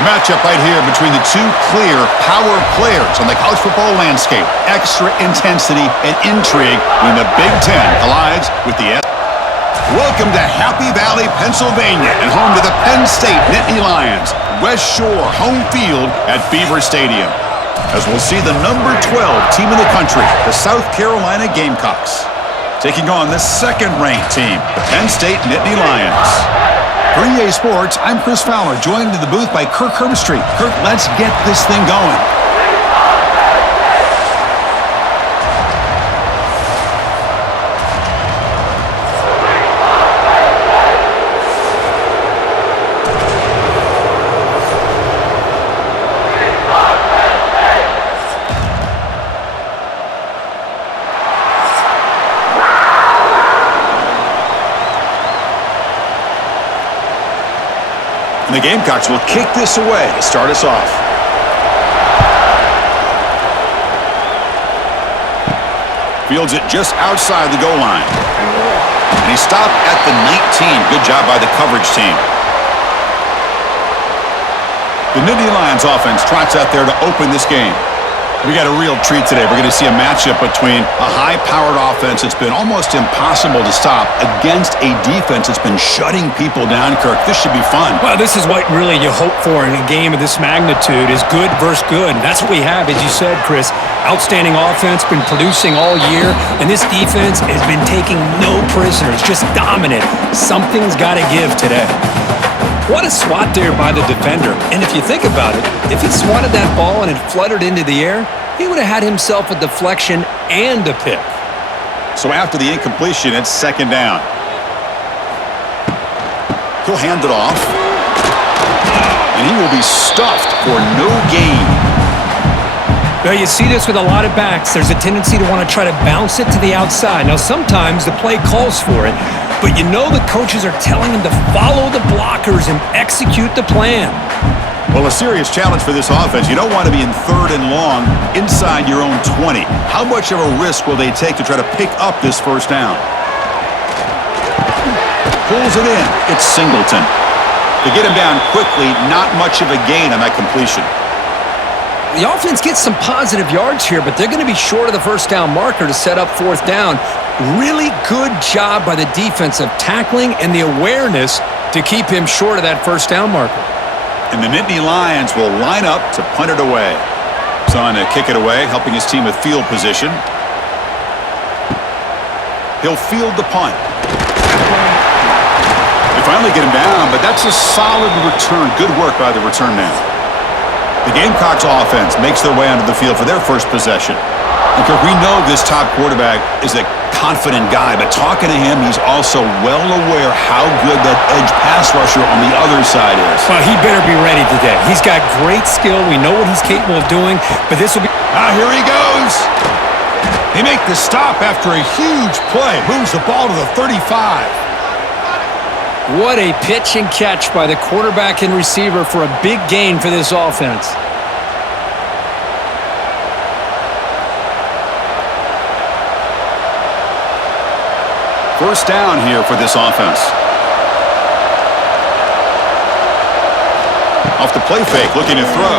A matchup right here between the two clear power players on the college football landscape. Extra intensity and intrigue when the Big Ten collides with the Welcome to Happy Valley, Pennsylvania, and home to the Penn State Nittany Lions. West Shore home field at Beaver Stadium. As we'll see the number 12 team in the country, the South Carolina GameCocks, taking on the second-ranked team, the Penn State Nittany Lions. For EA Sports, I'm Chris Fowler, joined in the booth by Kirk Herbstreit. Kirk, let's get this thing going. And the Gamecocks will kick this away to start us off. Fields it just outside the goal line. And he stopped at the 19. Good job by the coverage team. The Nittany Lions offense trots out there to open this game. We got a real treat today. We're going to see a matchup between a high-powered offense that's been almost impossible to stop against a defense that's been shutting people down, Kirk. This should be fun. Well, this is what really you hope for in a game of this magnitude is good versus good. And that's what we have, as you said, Chris. Outstanding offense, been producing all year, and this defense has been taking no prisoners, just dominant. Something's got to give today. What a swat there by the defender. And if you think about it, if he swatted that ball and it fluttered into the air, he would have had himself a deflection and a pick. So after the incompletion, it's second down. He'll hand it off. And he will be stuffed for no gain. Well, you see this with a lot of backs. There's a tendency to want to try to bounce it to the outside. Now, sometimes the play calls for it, but you know the coaches are telling him to follow the blockers and execute the plan. Well, a serious challenge for this offense. You don't want to be in third and long inside your own 20. How much of a risk will they take to try to pick up this first down? Pulls it in. It's Singleton. To get him down quickly, not much of a gain on that completion. The offense gets some positive yards here, but they're going to be short of the first down marker to set up fourth down. Really good job by the defensive tackling and the awareness to keep him short of that first down marker. And the Nittany Lions will line up to punt it away. He's on to kick it away, helping his team with field position. He'll field the punt. They finally get him down, but that's a solid return. Good work by the return man. The Gamecocks offense makes their way onto the field for their first possession. And we know this top quarterback is a confident guy, but talking to him, he's also well aware how good that edge pass rusher on the other side is. Well, he better be ready today. He's got great skill. We know what he's capable of doing, but this will be... Here he goes. They make the stop after a huge play. Moves the ball to the 35. What a pitch and catch by the quarterback and receiver for a big gain for this offense. First down here for this offense. Off the play fake, looking to throw.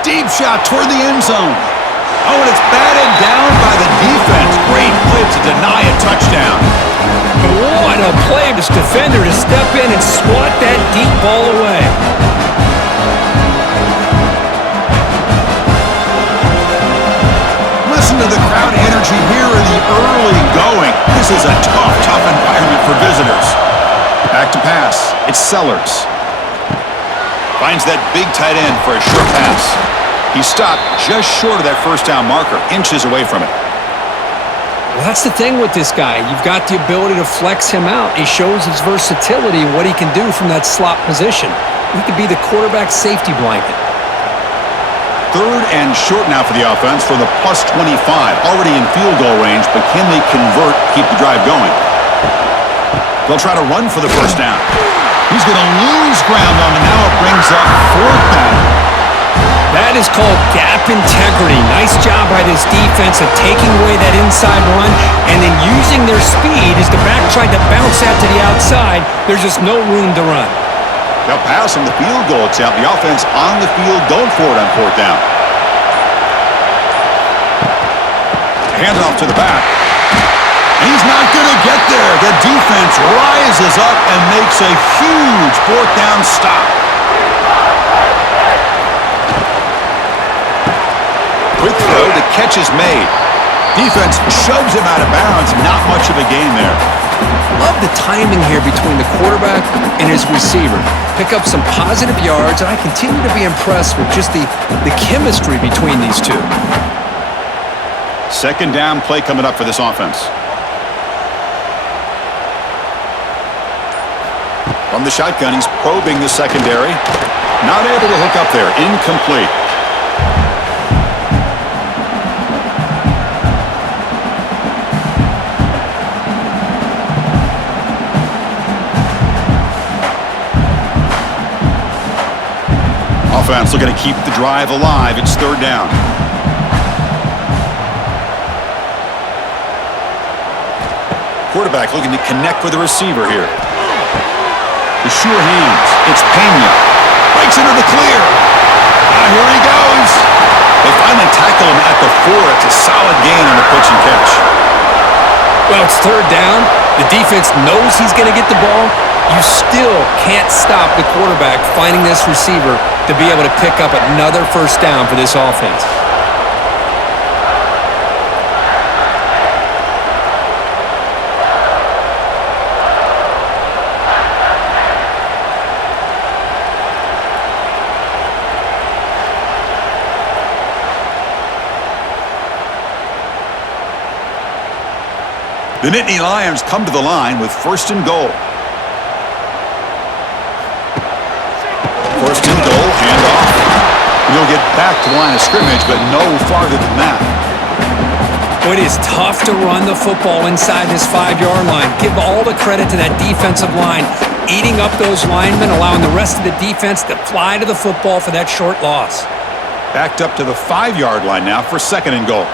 Deep shot toward the end zone. Oh, and it's batted down by the defense. Great play to deny a touchdown. What a play of this defender to step in and swat that deep ball away. Listen to the crowd energy here in the early going. This is a tough environment for visitors. Back to pass. It's Sellers. Finds that big tight end for a short pass. He stopped just short of that first down marker, inches away from it. Well, that's the thing with this guy. You've got the ability to flex him out. He shows his versatility, what he can do from that slot position. He could be the quarterback safety blanket. Third and short now for the offense for the plus 25. Already in field goal range, but can they convert, keep the drive going? They'll try to run for the first down. He's going to lose ground on it. Now it brings up fourth down. That is called gap integrity. Nice job by this defense of taking away that inside run and then using their speed as the back tried to bounce out to the outside. There's just no room to run. They'll pass on the field goal attempt. The offense on the field going for it on fourth down. Hand it off to the back. He's not going to get there. The defense rises up and makes a huge fourth down stop. Quick throw, the catch is made. Defense shoves him out of bounds. Not much of a gain there. Love the timing here between the quarterback and his receiver. Pick up some positive yards, and I continue to be impressed with just the chemistry between these two. Second down play coming up for this offense. From the shotgun, he's probing the secondary. Not able to hook up there. Incomplete. Offense looking to keep the drive alive. It's third down. Quarterback looking to connect with the receiver here. The sure hands. It's Penn. Breaks into the clear. Here he goes. They finally tackle him at the 4. It's a solid gain on the pitch and catch. Well, it's third down. The defense knows he's going to get the ball. You still can't stop the quarterback finding this receiver to be able to pick up another first down for this offense. The Nittany Lions come to the line with first and goal. First and goal, handoff. He'll get back to the line of scrimmage, but no farther than that. It is tough to run the football inside this 5-yard line. Give all the credit to that defensive line, eating up those linemen, allowing the rest of the defense to fly to the football for that short loss. Backed up to the 5-yard line now for second and goal.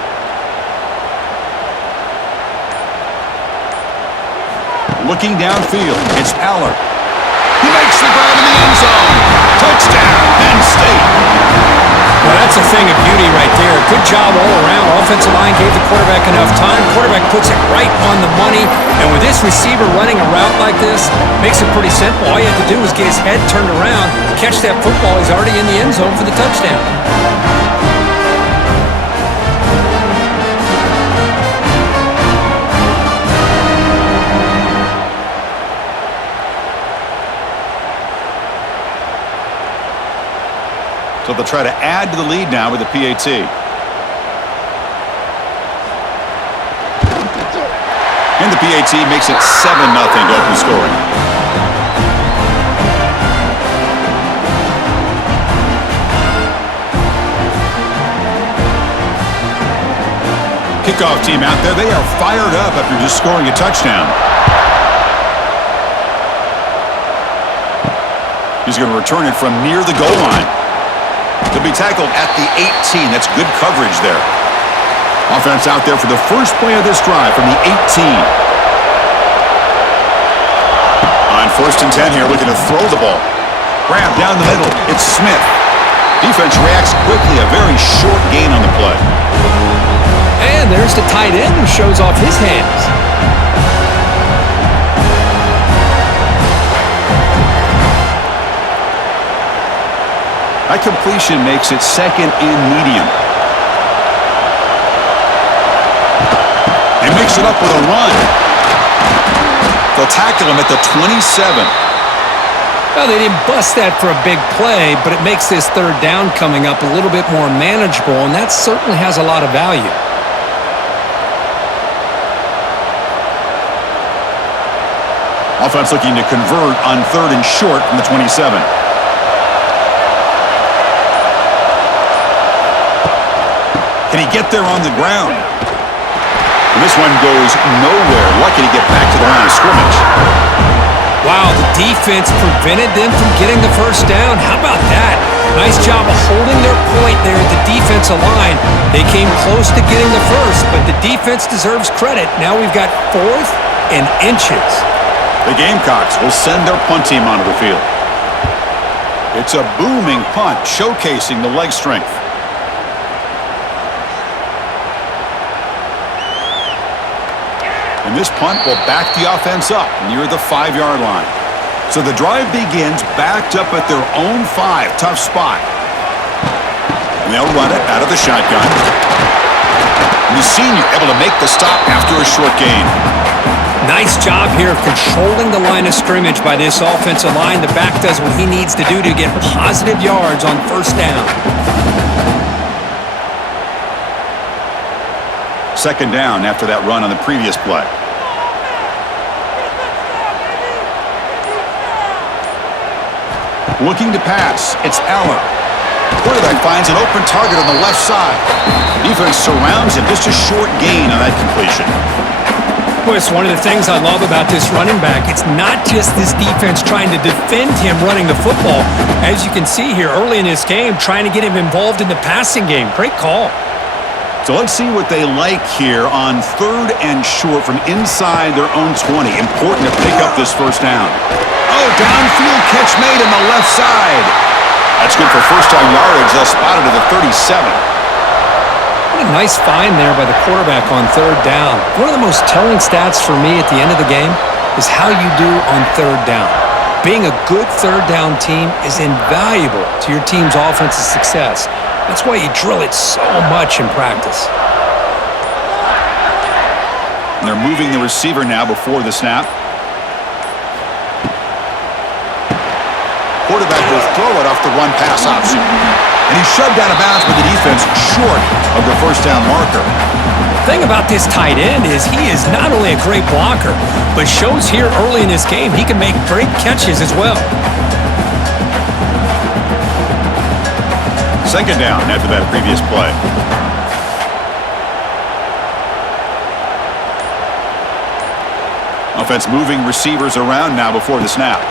Looking downfield, it's Aller. He makes the grab in the end zone. Touchdown, Penn State. Well, that's a thing of beauty right there. Good job all around. Offensive line gave the quarterback enough time. Quarterback puts it right on the money. And with this receiver running a route like this, makes it pretty simple. All you have to do is get his head turned around, catch that football. He's already in the end zone for the touchdown. So they'll try to add to the lead now with the PAT. And the PAT makes it 7-0 open scoring. Kickoff team out there. They are fired up after just scoring a touchdown. He's going to return it from near the goal line. He'll be tackled at the 18. That's good coverage there. Offense out there for the first play of this drive from the 18. On first and 10 here, looking to throw the ball. Grab down the middle. It's Smith. Defense reacts quickly. A very short gain on the play. And there's the tight end who shows off his hands. That completion makes it second and medium. He makes it up with a run. They'll tackle him at the 27. Well, they didn't bust that for a big play, but it makes this third down coming up a little bit more manageable, and that certainly has a lot of value. Offense looking to convert on third and short from the 27. Can he get there on the ground? And this one goes nowhere. Lucky to get back to the line of scrimmage. Wow, the defense prevented them from getting the first down. How about that? Nice job of holding their point there at the defensive line. They came close to getting the first, but the defense deserves credit. Now we've got 4th and inches. The Gamecocks will send their punt team onto the field. It's a booming punt, showcasing the leg strength. And this punt will back the offense up near the 5-yard line. So the drive begins backed up at their own 5. Tough spot. And they'll run it out of the shotgun. And the senior able to make the stop after a short gain. Nice job here of controlling the line of scrimmage by this offensive line. The back does what he needs to do to get positive yards on first down. Second down after that run on the previous play. Looking to pass. It's Allen. Quarterback finds an open target on the left side. Defense surrounds him. Just a short gain on that completion. Well, it's one of the things I love about this running back. It's not just this defense trying to defend him running the football. As you can see here early in this game, trying to get him involved in the passing game. Great call. So let's see what they like here on 3rd and short from inside their own 20. Important to pick up this first down. Oh, downfield catch made on the left side. That's good for first-down yardage. They'll spot it at the 37. What a nice find there by the quarterback on 3rd down. One of the most telling stats for me at the end of the game is how you do on 3rd down. Being a good 3rd down team is invaluable to your team's offensive success. That's why you drill it so much in practice. And they're moving the receiver now before the snap. Quarterback will throw it off the run-pass option. And he's shoved out of bounds with the defense short of the first down marker. The thing about this tight end is he is not only a great blocker, but shows here early in this game he can make great catches as well. Second down after that previous play. Offense moving receivers around now before the snap.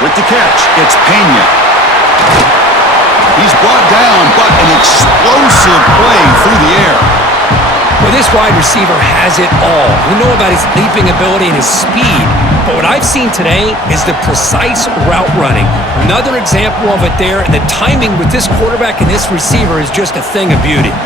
With the catch, it's Penn. He's brought down, but an explosive play through the air. Well, this wide receiver has it all. We know about his leaping ability and his speed, but what I've seen today is the precise route running. Another example of it there, and the timing with this quarterback and this receiver is just a thing of beauty.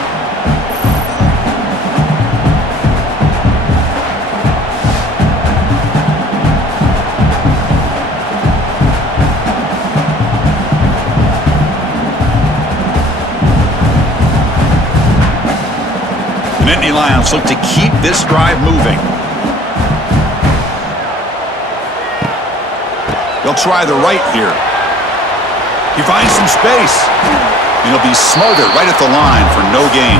Nittany Lions look to keep this drive moving. They'll try the right here. He finds some space. And he'll be smothered right at the line for no gain.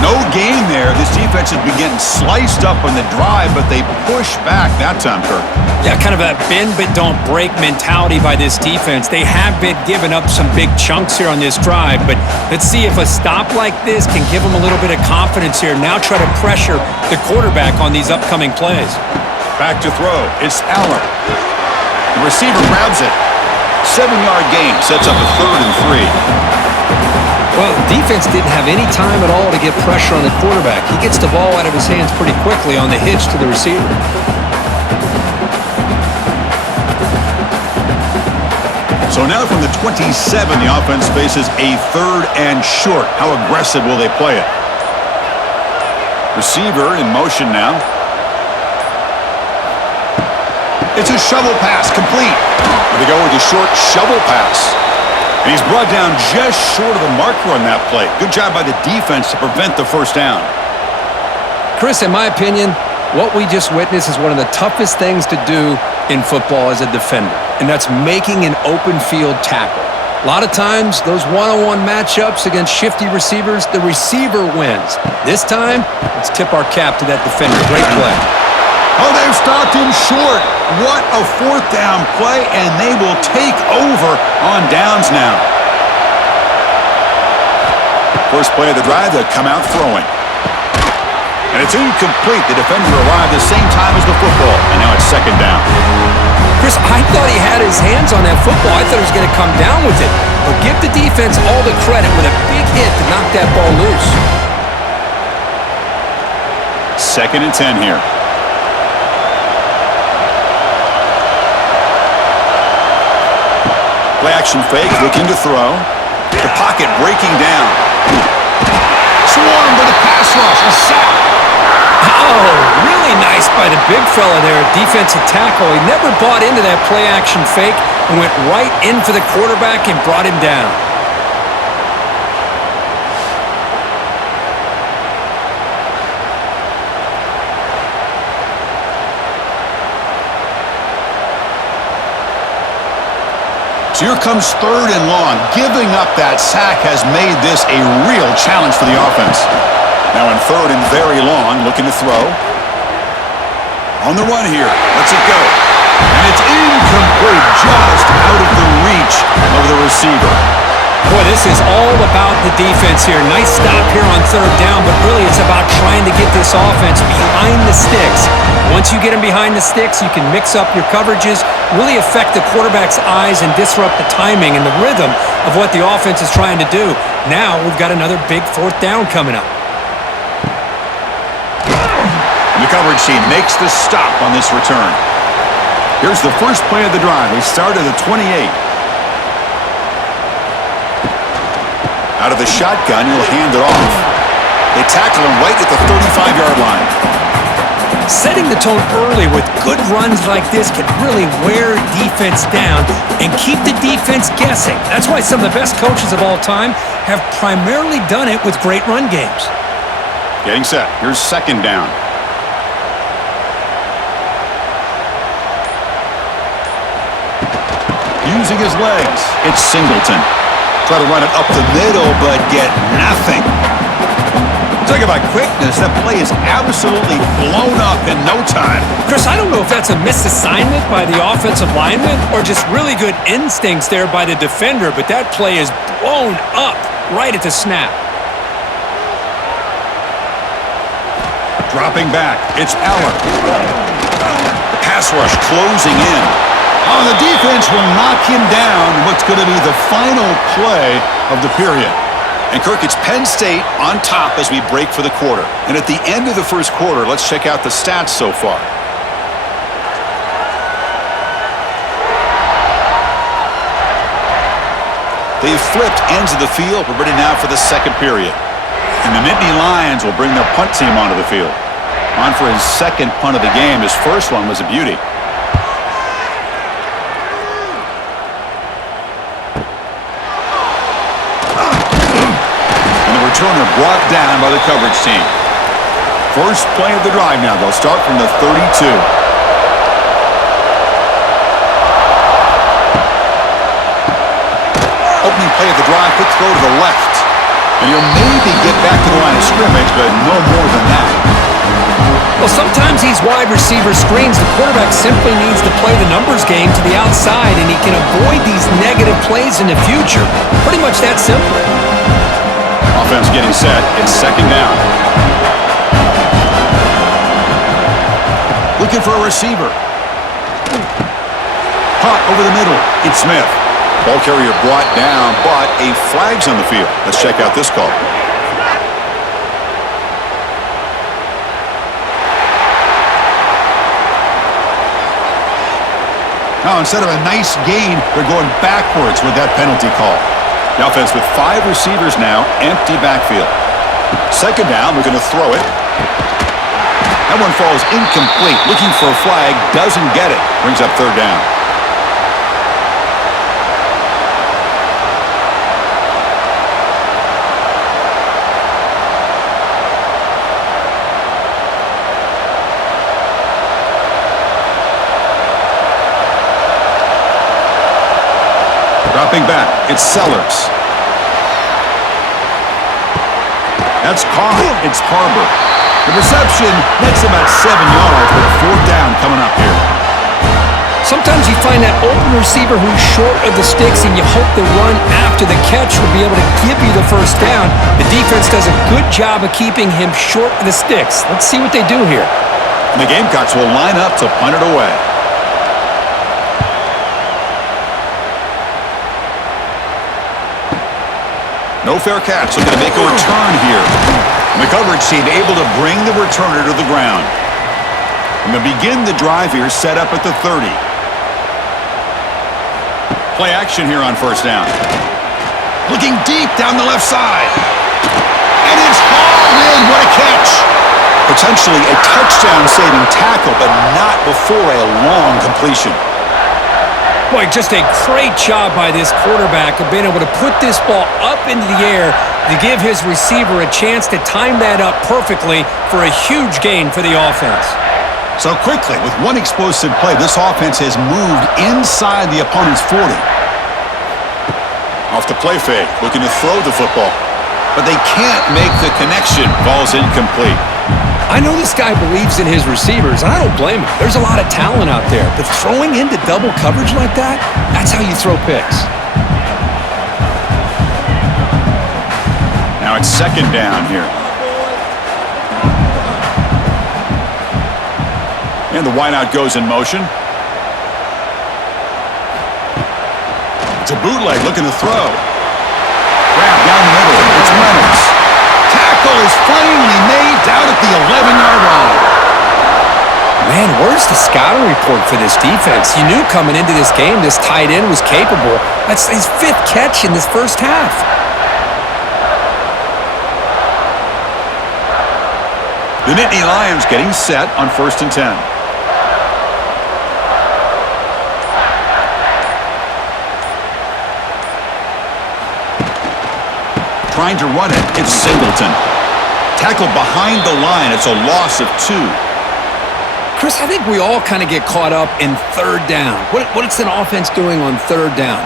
No gain there. This defense has been getting sliced up on the drive, but they push back that time, Kirk. Yeah, kind of a bend but don't break mentality by this defense. They have been giving up some big chunks here on this drive, but let's see if a stop like this can give them a little bit of confidence here. Now try to pressure the quarterback on these upcoming plays. Back to throw. It's Allen. The receiver grabs it. 7-yard gain sets up a 3rd and 3. Well, the defense didn't have any time at all to get pressure on the quarterback. He gets the ball out of his hands pretty quickly on the hitch to the receiver. So now from the 27, the offense faces a 3rd and short. How aggressive will they play it? Receiver in motion now. It's a shovel pass, complete. They go with a short shovel pass. And he's brought down just short of the marker on that play. Good job by the defense to prevent the first down. Chris, in my opinion, what we just witnessed is one of the toughest things to do in football as a defender, and that's making an open field tackle. A lot of times, those one-on-one matchups against shifty receivers, the receiver wins. This time, let's tip our cap to that defender. Great play. Oh, they've stopped him short. What a 4th down play, and they will take over on downs now. First play of the drive, they'll come out throwing. And it's incomplete. The defender arrived the same time as the football, and now it's 2nd down. Chris, I thought he had his hands on that football. I thought he was going to come down with it. But give the defense all the credit with a big hit to knock that ball loose. 2nd and 10 here. Play-action fake, looking to throw. The pocket breaking down. Swarmed by the pass rush. A sack. Oh, really nice by the big fella there, defensive tackle. He never bought into that play-action fake and went right in for the quarterback and brought him down. So here comes 3rd and long. Giving up that sack has made this a real challenge for the offense. Now in 3rd and very long, looking to throw. On the run here. Lets it go. And it's incomplete, just out of the reach of the receiver. Boy, this is all about the defense here. Nice stop here on 3rd down, but really it's about trying to get this offense behind the sticks. Once you get them behind the sticks, you can mix up your coverages, really affect the quarterback's eyes and disrupt the timing and the rhythm of what the offense is trying to do. Now we've got another big 4th down coming up. The coverage team makes the stop on this return. Here's the first play of the drive. They start at the 28. Out of the shotgun, he'll hand it off. They tackle him right at the 35-yard line. Setting the tone early with good runs like this can really wear defense down and keep the defense guessing. That's why some of the best coaches of all time have primarily done it with great run games. Getting set. Here's 2nd down. Using his legs. It's Singleton. Try to run it up the middle, but get nothing. Talk about quickness. That play is absolutely blown up in no time. Chris, I don't know if that's a misassignment by the offensive lineman or just really good instincts there by the defender, but that play is blown up right at the snap. Dropping back. It's Allen. The pass rush closing in. Oh, the defense will knock him down. What's going to be the final play of the period. And Kirk, it's Penn State on top as we break for the quarter. And at the end of the first quarter, let's check out the stats so far. They've flipped ends of the field. We're ready now for the second period. And the Nittany Lions will bring their punt team onto the field. On for his 2nd punt of the game. His first one was a beauty. Returner brought down by the coverage team. First play of the drive now. They'll start from the 32. Opening play of the drive, quick throw to the left. And he'll maybe get back to the line of scrimmage, but no more than that. Well, sometimes these wide receiver screens, the quarterback simply needs to play the numbers game to the outside, and he can avoid these negative plays in the future. Pretty much that simple. Offense getting set. It's 2nd down. Looking for a receiver. Hot over the middle. It's Smith. Ball carrier brought down, but a flag's on the field. Let's check out this call. Now, instead of a nice gain, they're going backwards with that penalty call. The offense with 5 receivers now, empty backfield. 2nd down, we're going to throw it. That one falls incomplete. Looking for a flag, doesn't get it. Brings up 3rd down. Dropping back, it's Sellers. That's caught. It's Harbor. The reception, that's about 7 yards, but a 4th down coming up here. Sometimes you find that open receiver who's short of the sticks, and you hope the run after the catch will be able to give you the 1st down. The defense does a good job of keeping him short of the sticks. Let's see what they do here. And the Gamecocks will line up to punt it away. No fair catch. They're going to make a return here. And the coverage team able to bring the returner to the ground. And they begin the drive here, set up at the 30. Play action here on first down. Looking deep down the left side. And it's hauled in. What a catch. Potentially a touchdown-saving tackle, but not before a long completion. Boy, just a great job by this quarterback of being able to put this ball up into the air to give his receiver a chance to time that up perfectly for a huge gain for the offense. So quickly, with one explosive play, this offense has moved inside the opponent's 40. Off the play fake, looking to throw the football. But they can't make the connection. Ball's incomplete. I know this guy believes in his receivers, and I don't blame him. There's a lot of talent out there, but throwing into double coverage like that, that's how you throw picks. Now it's second down here. And the wideout goes in motion. It's a bootleg looking to throw. Grab down the middle. It's Reynolds. Tackle is finally made down at the 11-yard line. Man, where's the scouting report for this defense? You knew coming into this game this tight end was capable. That's his 5th catch in this first half. The Nittany Lions getting set on 1st and 10. Trying to run it, it's Singleton. Tackled behind the line, it's a loss of 2. Chris, I think we all kind of get caught up in third down. What's an offense doing on third down?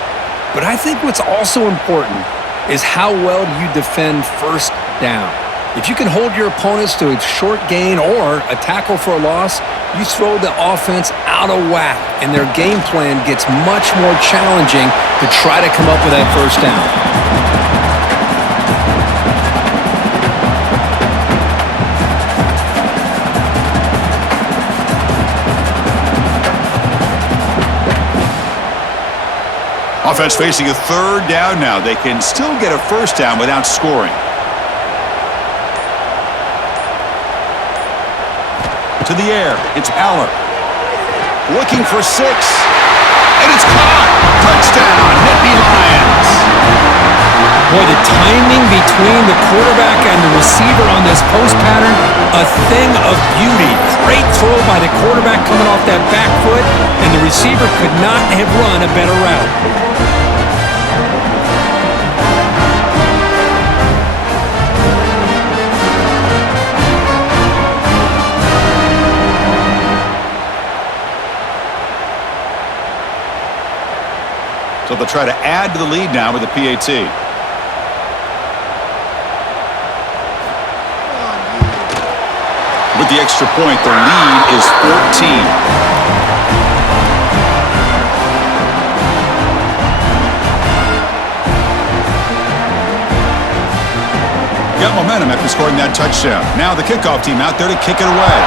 But I think what's also important is how well do you defend first down. If you can hold your opponents to a short gain or a tackle for a loss, you throw the offense out of whack, and their game plan gets much more challenging to try to come up with that first down. Offense facing a third down now. They can still get a first down without scoring. To the air, it's Aller. Looking for 6. And it's caught. Touchdown, Nittany Lions. Boy, the timing between the quarterback and the receiver on this post pattern, a thing of beauty. Great throw by the quarterback coming off that back foot, and the receiver could not have run a better route. So they'll try to add to the lead now with a PAT. With the extra point, the lead is 14. Got momentum after scoring that touchdown. Now the kickoff team out there to kick it away.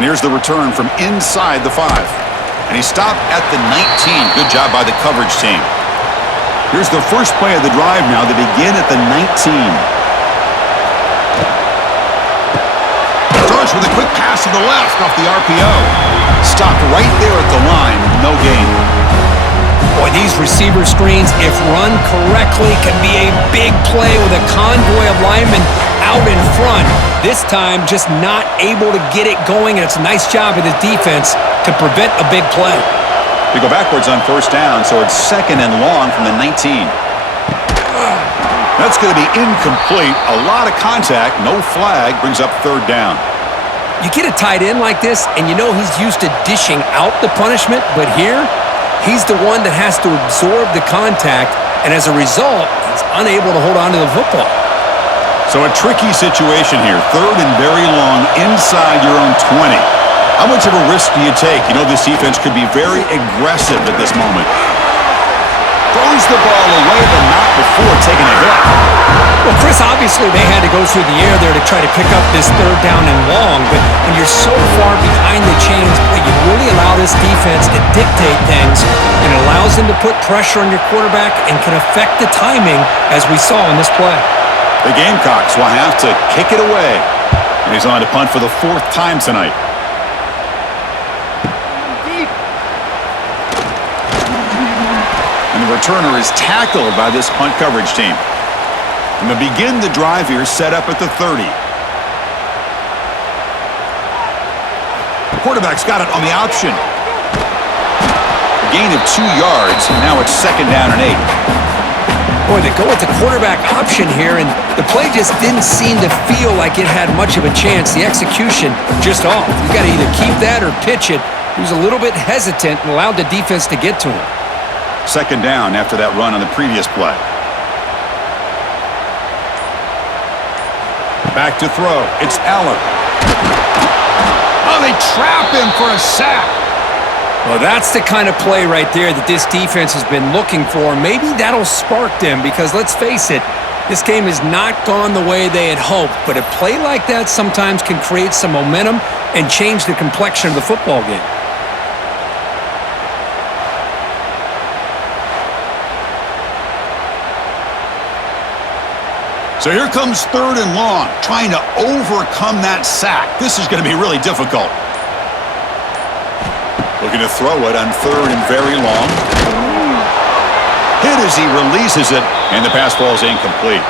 And here's the return from inside the 5. And he stopped at the 19. Good job by the coverage team. Here's the first play of the drive now. They begin at the 19. Starts with a quick pass to the left off the RPO. Stopped right there at the line. No gain. Boy, these receiver screens, if run correctly, can be a big play with a convoy of linemen out in front. This time, just not able to get it going, and it's a nice job of the defense to prevent a big play. They go backwards on first down, so it's 2nd and long from the 19. That's going to be incomplete. A lot of contact, no flag, brings up 3rd down. You get a tight end like this, and you know he's used to dishing out the punishment, but here, he's the one that has to absorb the contact, and as a result, he's unable to hold on to the football. So a tricky situation here. 3rd and very long inside your own 20. How much of a risk do you take? You know this defense could be very aggressive at this moment. Throws the ball away, but not before taking a hit. Well, Chris, obviously they had to go through the air there to try to pick up this 3rd down and long, but when you're so far behind the chains, you really allow this defense to dictate things, and it allows them to put pressure on your quarterback and can affect the timing, as we saw in this play. The Gamecocks will have to kick it away. And he's on to punt for the 4th time tonight. The returner is tackled by this punt coverage team. And they begin the drive here, set up at the 30. The quarterback's got it on the option. A gain of 2 yards, and now it's 2nd down and 8. Boy, they go with the quarterback option here, and the play just didn't seem to feel like it had much of a chance. The execution just off. You got to either keep that or pitch it. He was a little bit hesitant and allowed the defense to get to him. 2nd down after that run on the previous play. Back to throw. It's Allen. Oh, they trap him for a sack. Well, that's the kind of play right there that this defense has been looking for. Maybe that'll spark them because, let's face it, this game has not gone the way they had hoped. But a play like that sometimes can create some momentum and change the complexion of the football game. So here comes 3rd and long, trying to overcome that sack. This is going to be really difficult. Looking to throw it on 3rd and very long. Hit as he releases it, and the pass ball is incomplete.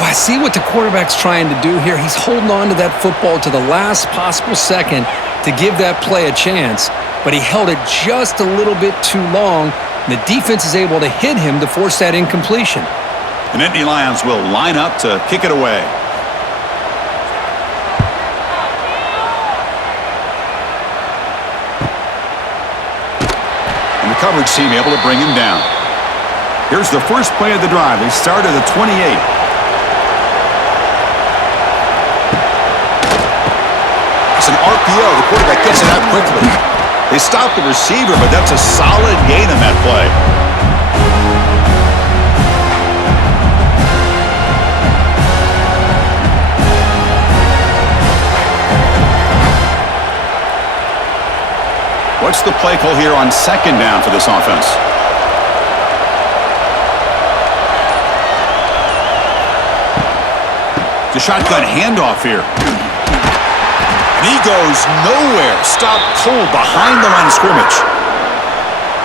But I see what the quarterback's trying to do here. He's holding on to that football to the last possible second to give that play a chance, but he held it just a little bit too long, and the defense is able to hit him to force that incompletion. The Nittany Lions will line up to kick it away. And the coverage team able to bring him down. Here's the first play of the drive. They start at the 28. It's an RPO. The quarterback gets it out quickly. They stop the receiver, but that's a solid gain in that play. What's the play call here on 2nd down for this offense? The shotgun handoff here. And he goes nowhere. Stopped cold behind the line of scrimmage.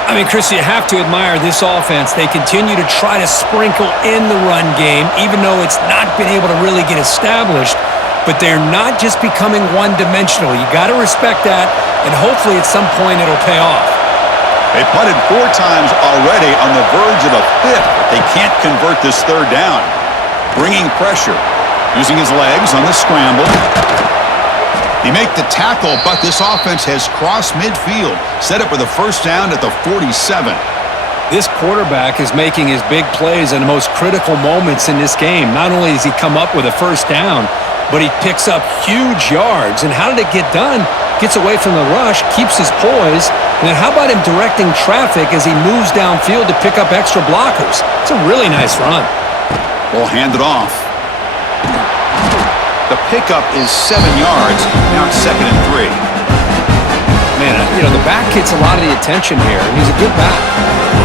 I mean, Chris, you have to admire this offense. They continue to try to sprinkle in the run game, even though it's not been able to really get established. But they're not just becoming one-dimensional. You got to respect that, and hopefully at some point it'll pay off. They punted 4 times already on the verge of a 5th. They can't convert this 3rd down. Bringing pressure, using his legs on the scramble. They make the tackle, but this offense has crossed midfield. Set up with a 1st down at the 47. This quarterback is making his big plays in the most critical moments in this game. Not only does he come up with a 1st down, but he picks up huge yards. And how did it get done? Gets away from the rush, keeps his poise, and then how about him directing traffic as he moves downfield to pick up extra blockers? It's a really nice run. Ball handed off. The pickup is 7 yards. Now it's 2nd and 3. Man, you know, the back gets a lot of the attention here, and he's a good back.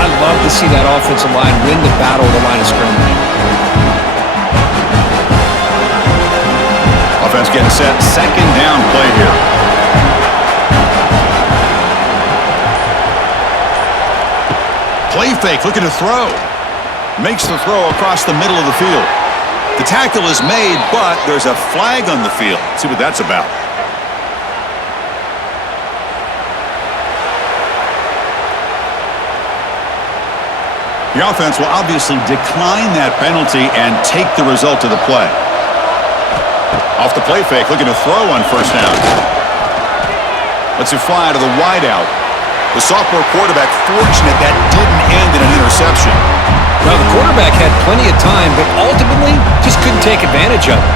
I love to see that offensive line win the battle of the line of scrimmage. Offense getting set. 2nd down play here. Play fake, looking to throw. Makes the throw across the middle of the field. The tackle is made, but there's a flag on the field. Let's see what that's about. The offense will obviously decline that penalty and take the result of the play. Off the play fake, looking to throw on 1st down. Lets it fly to the wideout. The sophomore quarterback fortunate that didn't end in an interception. Well, the quarterback had plenty of time, but ultimately just couldn't take advantage of it.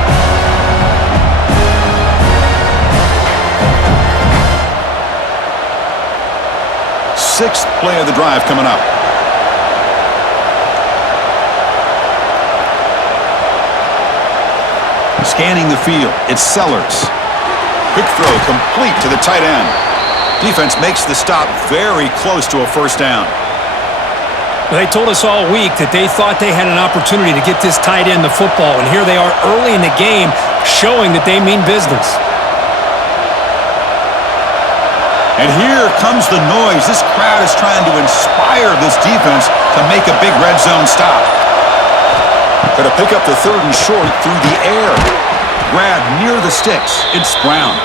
6th play of the drive coming up. Scanning the field, it's Sellers. Quick throw complete to the tight end. Defense makes the stop very close to a 1st down. Well, they told us all week that they thought they had an opportunity to get this tight end the football, and here they are early in the game showing that they mean business. And here comes the noise. This crowd is trying to inspire this defense to make a big red zone stop. Going to pick up the 3rd and short through the air. Grab near the sticks. It's Brown.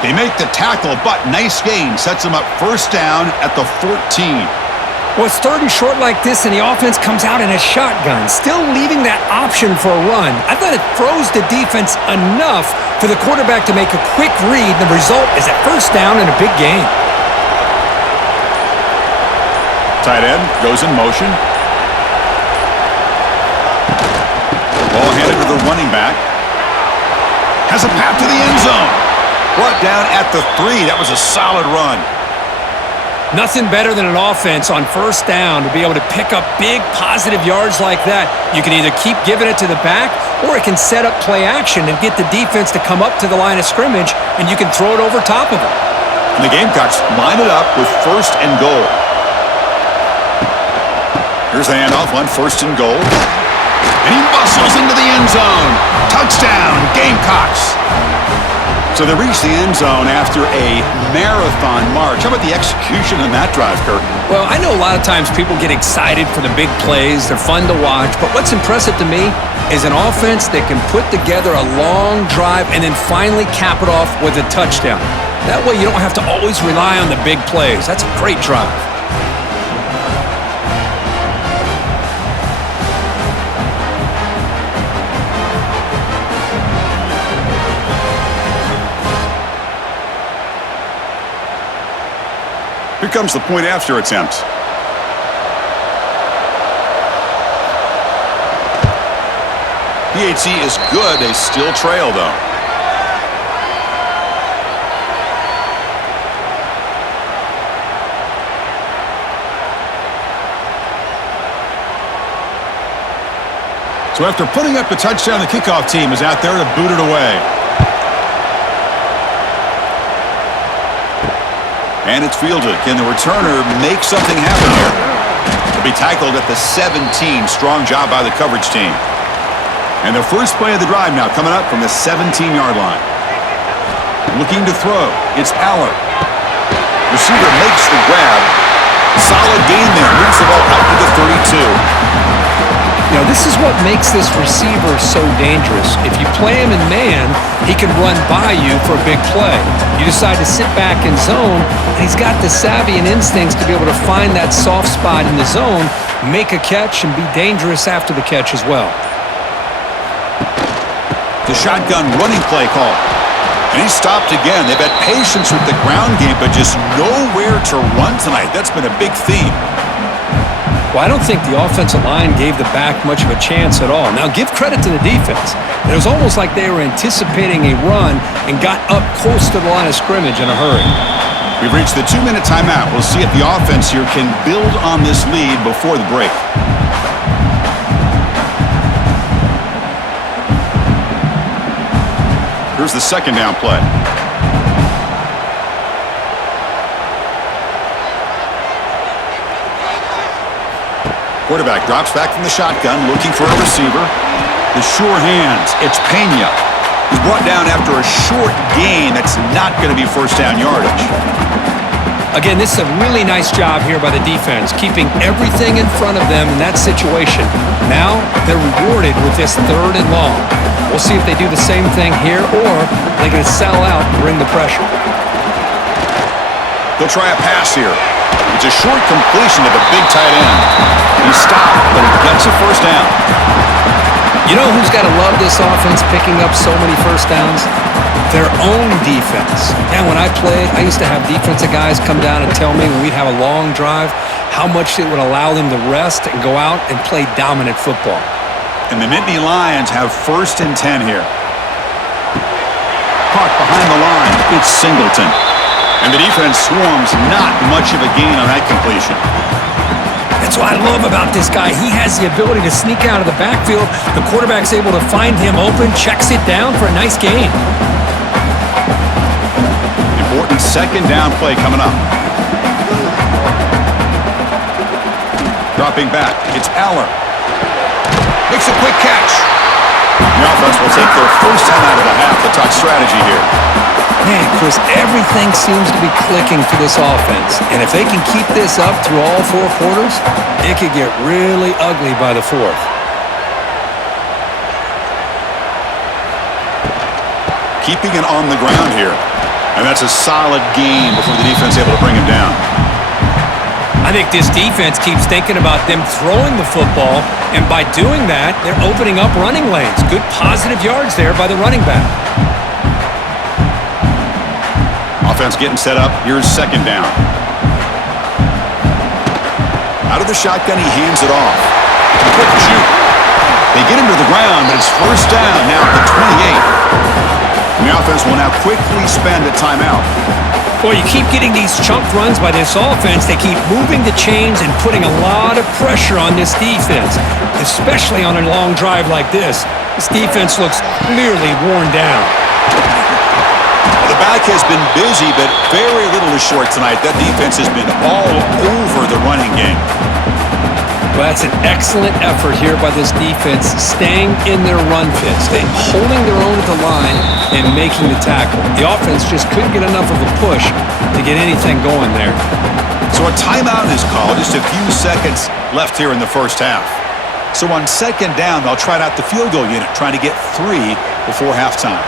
They make the tackle, but nice gain. Sets them up 1st down at the 14. Well, it's 3rd and short like this, and the offense comes out in a shotgun, still leaving that option for a run. I thought it throws the defense enough for the quarterback to make a quick read. The result is a 1st down and a big gain. Tight end goes in motion. Ball handed to the running back. Has a path to the end zone. Brought down at the 3. That was a solid run. Nothing better than an offense on 1st down to be able to pick up big positive yards like that. You can either keep giving it to the back, or it can set up play action and get the defense to come up to the line of scrimmage, and you can throw it over top of them. And the Gamecocks line it up with 1st and goal. Here's the handoff on 1st and goal. And he bustles into the end zone. Touchdown, Gamecocks. So they reach the end zone after a marathon march. How about the execution on that drive, Kurt? Well, I know a lot of times people get excited for the big plays. They're fun to watch. But what's impressive to me is an offense that can put together a long drive and then finally cap it off with a touchdown. That way you don't have to always rely on the big plays. That's a great drive. Here comes the point after attempt. PAT is good. They still trail, though. So after putting up the touchdown, the kickoff team is out there to boot it away. And it's fielded. Can the returner make something happen here? He'll be tackled at the 17. Strong job by the coverage team. And the first play of the drive now coming up from the 17-yard line. Looking to throw. It's Aller. Receiver makes the grab. Solid gain there. Moves the ball out to the 32. You know, this is what makes this receiver so dangerous. If you play him in man, he can run by you for a big play. You decide to sit back in zone, and he's got the savvy and instincts to be able to find that soft spot in the zone, make a catch, and be dangerous after the catch as well. The shotgun running play call. And he stopped again. They've had patience with the ground game, but just nowhere to run tonight. That's been a big theme. Well, I don't think the offensive line gave the back much of a chance at all. Now, give credit to the defense. It was almost like they were anticipating a run and got up close to the line of scrimmage in a hurry. We've reached the 2-minute timeout. We'll see if the offense here can build on this lead before the break. Here's the 2nd down play. Quarterback drops back from the shotgun, looking for a receiver. The sure hands. It's Pena. He's brought down after a short gain. That's not going to be 1st down yardage. Again, this is a really nice job here by the defense, keeping everything in front of them in that situation. Now they're rewarded with this 3rd and long. We'll see if they do the same thing here, or they're going to sell out and bring the pressure. They'll try a pass here. It's a short completion to the big tight end. He stopped, but he gets a 1st down. You know who's got to love this offense picking up so many 1st downs? Their own defense. And when I played, I used to have defensive guys come down and tell me when we'd have a long drive how much it would allow them to rest and go out and play dominant football. And the Nittany Lions have 1st and 10 here. Caught behind the line. It's Singleton. And the defense swarms, not much of a gain on that completion. That's what I love about this guy. He has the ability to sneak out of the backfield. The quarterback's able to find him open, checks it down for a nice gain. Important 2nd down play coming up. Dropping back, it's Aller. Makes a quick catch. The offense will take their 1st time out of the half to talk strategy here. Man, Chris, everything seems to be clicking for this offense. And if they can keep this up through all 4 quarters, it could get really ugly by the 4th. Keeping it on the ground here. And that's a solid game before the defense is able to bring him down. I think this defense keeps thinking about them throwing the football, and by doing that, they're opening up running lanes. Good positive yards there by the running back. Offense getting set up. Here's second down. Out of the shotgun, he hands it off. Quick juke. They get him to the ground, but it's first down now at the 28. And the offense will now quickly spend a timeout. Well, you keep getting these chunk runs by this offense. They keep moving the chains and putting a lot of pressure on this defense, especially on a long drive like this. This defense looks clearly worn down. The back has been busy, but very little is short tonight. That defense has been all over the running game. Well, that's an excellent effort here by this defense, staying in their run fit, staying holding their own at the line and making the tackle. The offense just couldn't get enough of a push to get anything going there. So a timeout is called. Just a few seconds left here in the first half. So on second down, they'll try out the field goal unit, trying to get 3 before halftime.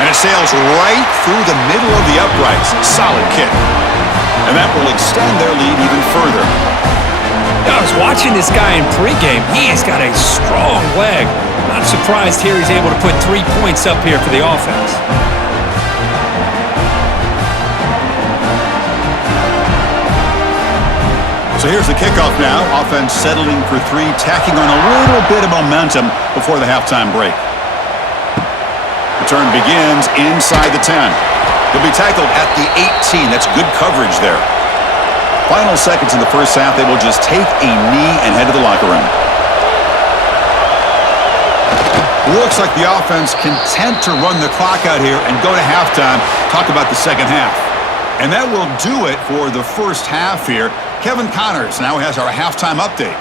And it sails right through the middle of the uprights. Solid kick. And that will extend their lead even further. I was watching this guy in pregame. He's got a strong leg. Not surprised here he's able to put 3 points up here for the offense. So here's the kickoff now. Offense settling for 3, tacking on a little bit of momentum before the halftime break. Return begins inside the 10. He'll be tackled at the 18. That's good coverage there. Final seconds in the first half, they will just take a knee and head to the locker room. Looks like the offense content to run the clock out here and go to halftime. Talk about the second half. And that will do it for the first half here. Kevin Connors now has our halftime update.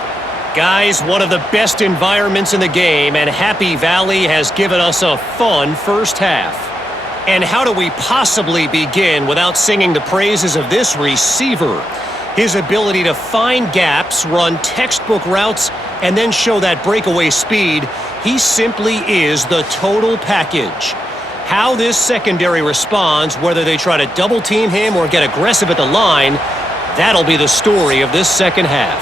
Guys, one of the best environments in the game, and Happy Valley has given us a fun first half. And how do we possibly begin without singing the praises of this receiver? His ability to find gaps, run textbook routes, and then show that breakaway speed. He simply is the total package. How this secondary responds, whether they try to double team him or get aggressive at the line, that'll be the story of this second half.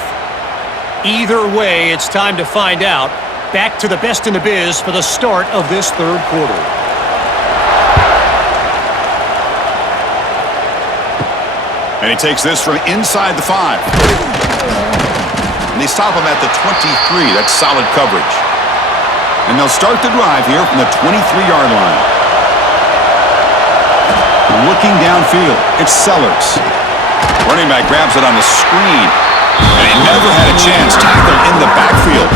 Either way, it's time to find out. Back to the best in the biz for the start of this third quarter. And he takes this from inside the 5. And they stop him at the 23. That's solid coverage. And they'll start the drive here from the 23-yard line. Looking downfield, it's Sellers. Running back grabs it on the screen. And he never had a chance. Tackled in the backfield.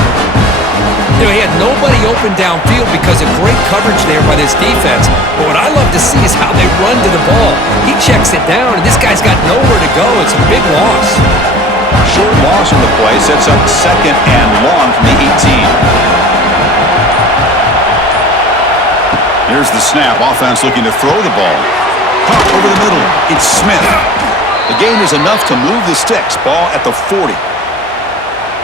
You know, he had nobody open downfield because of great coverage there by this defense. But what I love to see is how they run to the ball. He checks it down, and this guy's got nowhere to go. It's a big loss. Short loss on the play sets up second and long from the 18. Here's the snap. Offense looking to throw the ball. Pump over the middle. It's Smith. The gain is enough to move the sticks. Ball at the 40.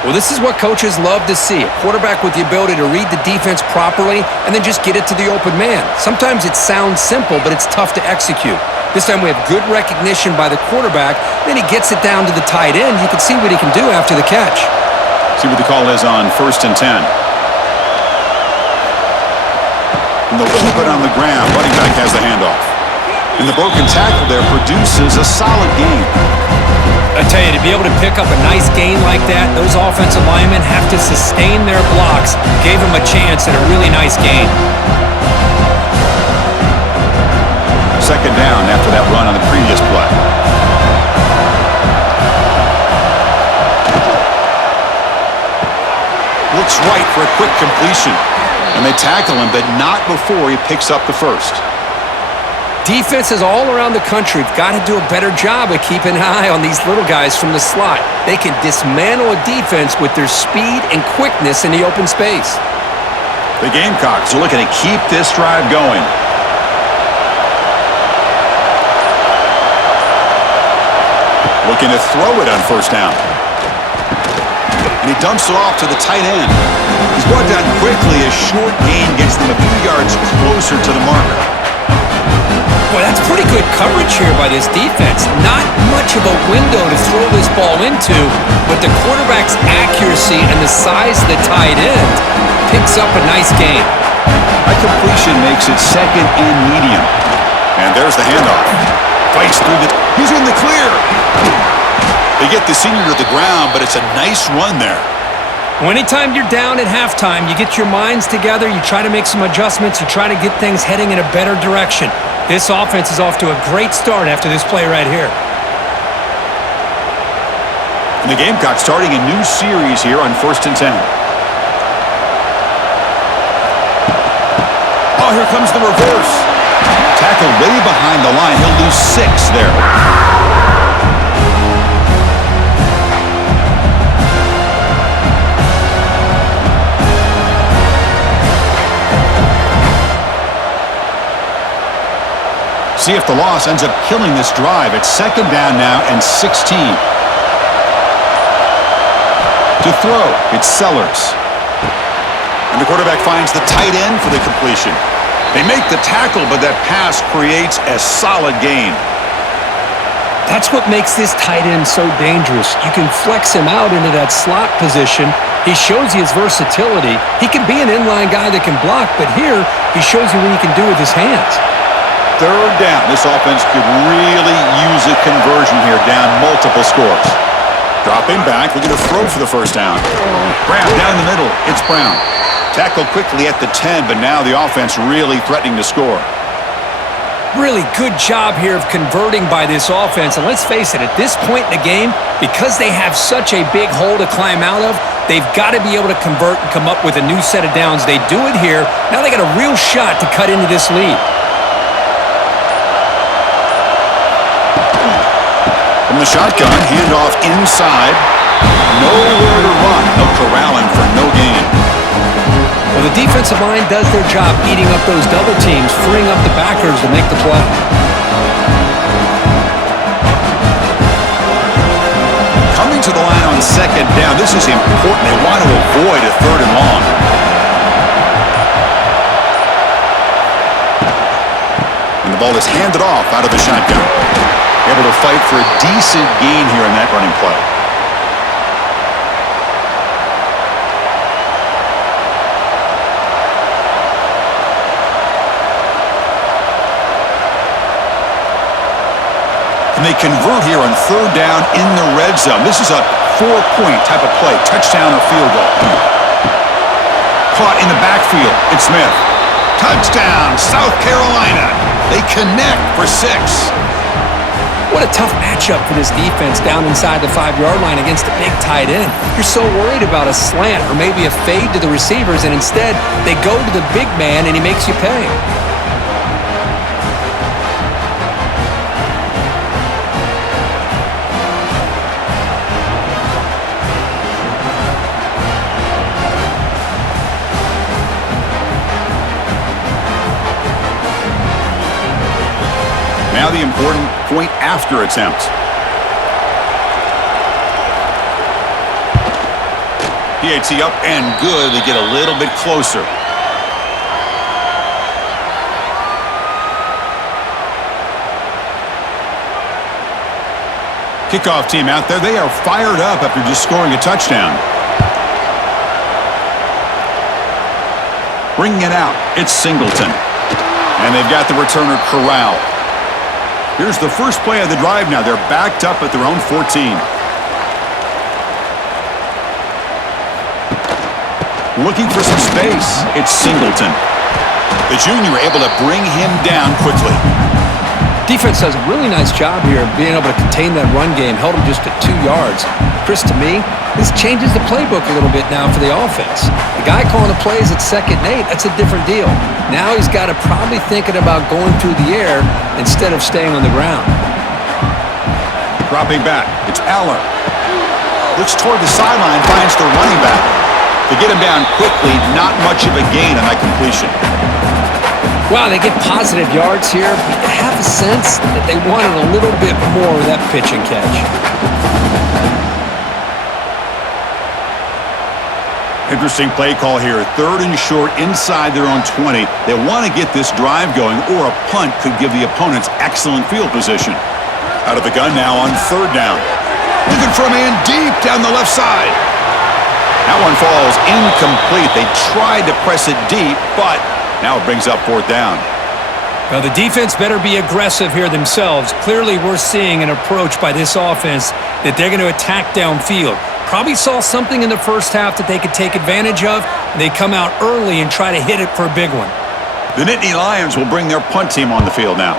Well, this is what coaches love to see. A quarterback with the ability to read the defense properly and then just get it to the open man. Sometimes it sounds simple, but it's tough to execute. This time we have good recognition by the quarterback. Then he gets it down to the tight end. You can see what he can do after the catch. See what the call is on 1st and 10. And they'll keep it on the ground. Running back has the handoff. And the broken tackle there produces a solid gain. I tell you, to be able to pick up a nice gain like that, those offensive linemen have to sustain their blocks. Gave him a chance at a really nice gain. Second down after that run on the previous play. Looks right for a quick completion. And they tackle him, but not before he picks up the first. Defenses all around the country have got to do a better job of keeping an eye on these little guys from the slot. They can dismantle a defense with their speed and quickness in the open space. The Gamecocks are looking to keep this drive going. Looking to throw it on first down. And he dumps it off to the tight end. He's brought down quickly. A short gain gets them a few yards closer to the marker. Boy, that's pretty good coverage here by this defense. Not much of a window to throw this ball into, but the quarterback's accuracy and the size of the tight end picks up a nice gain. That completion makes it second and medium. And there's the handoff. Fights through the... He's in the clear. They get the senior to the ground, but it's a nice run there. Well, anytime you're down at halftime, you get your minds together, you try to make some adjustments, you try to get things heading in a better direction. This offense is off to a great start after this play right here. And the Gamecocks starting a new series here on 1st and 10. Oh, here comes the reverse. Tackle way behind the line. He'll lose 6 there. See if the loss ends up killing this drive. It's 2nd down now and 16. To throw, it's Sellers. And the quarterback finds the tight end for the completion. They make the tackle, but that pass creates a solid gain. That's what makes this tight end so dangerous. You can flex him out into that slot position. He shows you his versatility. He can be an inline guy that can block, but here he shows you what he can do with his hands. 3rd down. This offense could really use a conversion here, down multiple scores. Dropping back, looking to throw for the first down. Brown down the middle. It's Brown. Tackled quickly at the 10, but now the offense really threatening to score. Really good job here of converting by this offense. And let's face it, at this point in the game, because they have such a big hole to climb out of, they've got to be able to convert and come up with a new set of downs. They do it here. Now they got a real shot to cut into this lead. From the shotgun, handoff inside. Nowhere to run. No corralling for no gain. Well, the defensive line does their job eating up those double teams, freeing up the backers to make the play. Coming to the line on 2nd down. This is important. They want to avoid a 3rd and long. And the ball is handed off out of the shotgun. Able to fight for a decent gain here in that running play. And they convert here on 3rd down in the red zone. This is a 4-point type of play, touchdown or field goal. Caught in the backfield. It's Smith. Touchdown, South Carolina. They connect for 6. What a tough matchup for this defense down inside the 5-yard line against a big tight end. You're so worried about a slant or maybe a fade to the receivers, and instead they go to the big man and he makes you pay. Now the important point after attempt. PAT up and good. They get a little bit closer. Kickoff team out there. They are fired up after just scoring a touchdown. Bringing it out. It's Singleton. And they've got the returner corralled. Here's the first play of the drive now. They're backed up at their own 14. Looking for some space. It's Singleton. The junior able to bring him down quickly. Defense does a really nice job here of being able to contain that run game. Held him just at 2 yards. Chris, to me, this changes the playbook a little bit now for the offense. The guy calling the plays at 2nd and 8, that's a different deal. Now he's got to probably thinking about going through the air instead of staying on the ground. Dropping back. It's Aller. Looks toward the sideline, finds the running back. To get him down quickly, not much of a gain on that completion. Wow, they get positive yards here, but you have a sense that they wanted a little bit more of that pitch and catch. Interesting play call here. 3rd and short inside their own 20. They want to get this drive going, or a punt could give the opponents excellent field position. Out of the gun now on 3rd down. Looking for a man deep down the left side. That one falls incomplete. They tried to press it deep, but now it brings up 4th down. Well, the defense better be aggressive here themselves. Clearly, we're seeing an approach by this offense that they're going to attack downfield. Probably saw something in the first half that they could take advantage of, and they come out early and try to hit it for a big one. The Nittany Lions will bring their punt team on the field now.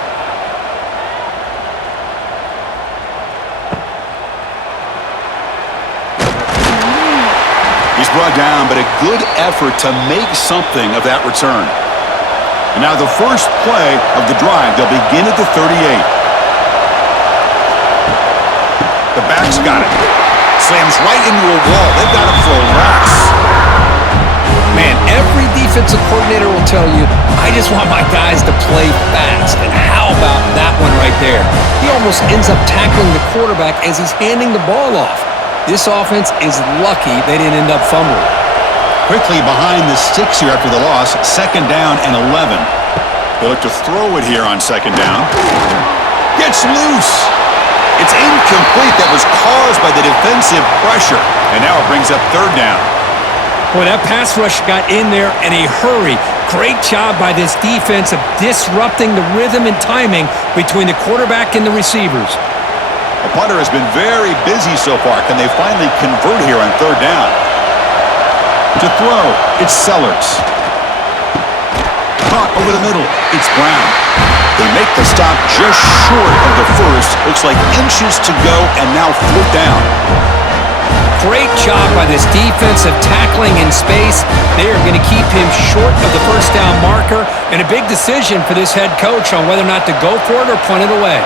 He's brought down, but a good effort to make something of that return. And now the first play of the drive, they'll begin at the 38. The back's got it. Slams right into a wall. They've got him for a loss. Man, every defensive coordinator will tell you, I just want my guys to play fast. And how about that one right there? He almost ends up tackling the quarterback as he's handing the ball off. This offense is lucky they didn't end up fumbling. Quickly behind the sticks here after the loss. 2nd down and 11. They look to throw it here on 2nd down. Gets loose. It's incomplete. That was caused by the defensive pressure. And now it brings up 3rd down. Boy, that pass rush got in there in a hurry. Great job by this defense of disrupting the rhythm and timing between the quarterback and the receivers. The punter has been very busy so far. Can they finally convert here on 3rd down? To throw, it's Sellers. Caught over the middle, it's Brown. They make the stop just short of the first. Looks like inches to go, and now 4th down. Great job by this defensive tackling in space. They are going to keep him short of the 1st down marker, and a big decision for this head coach on whether or not to go for it or punt it away.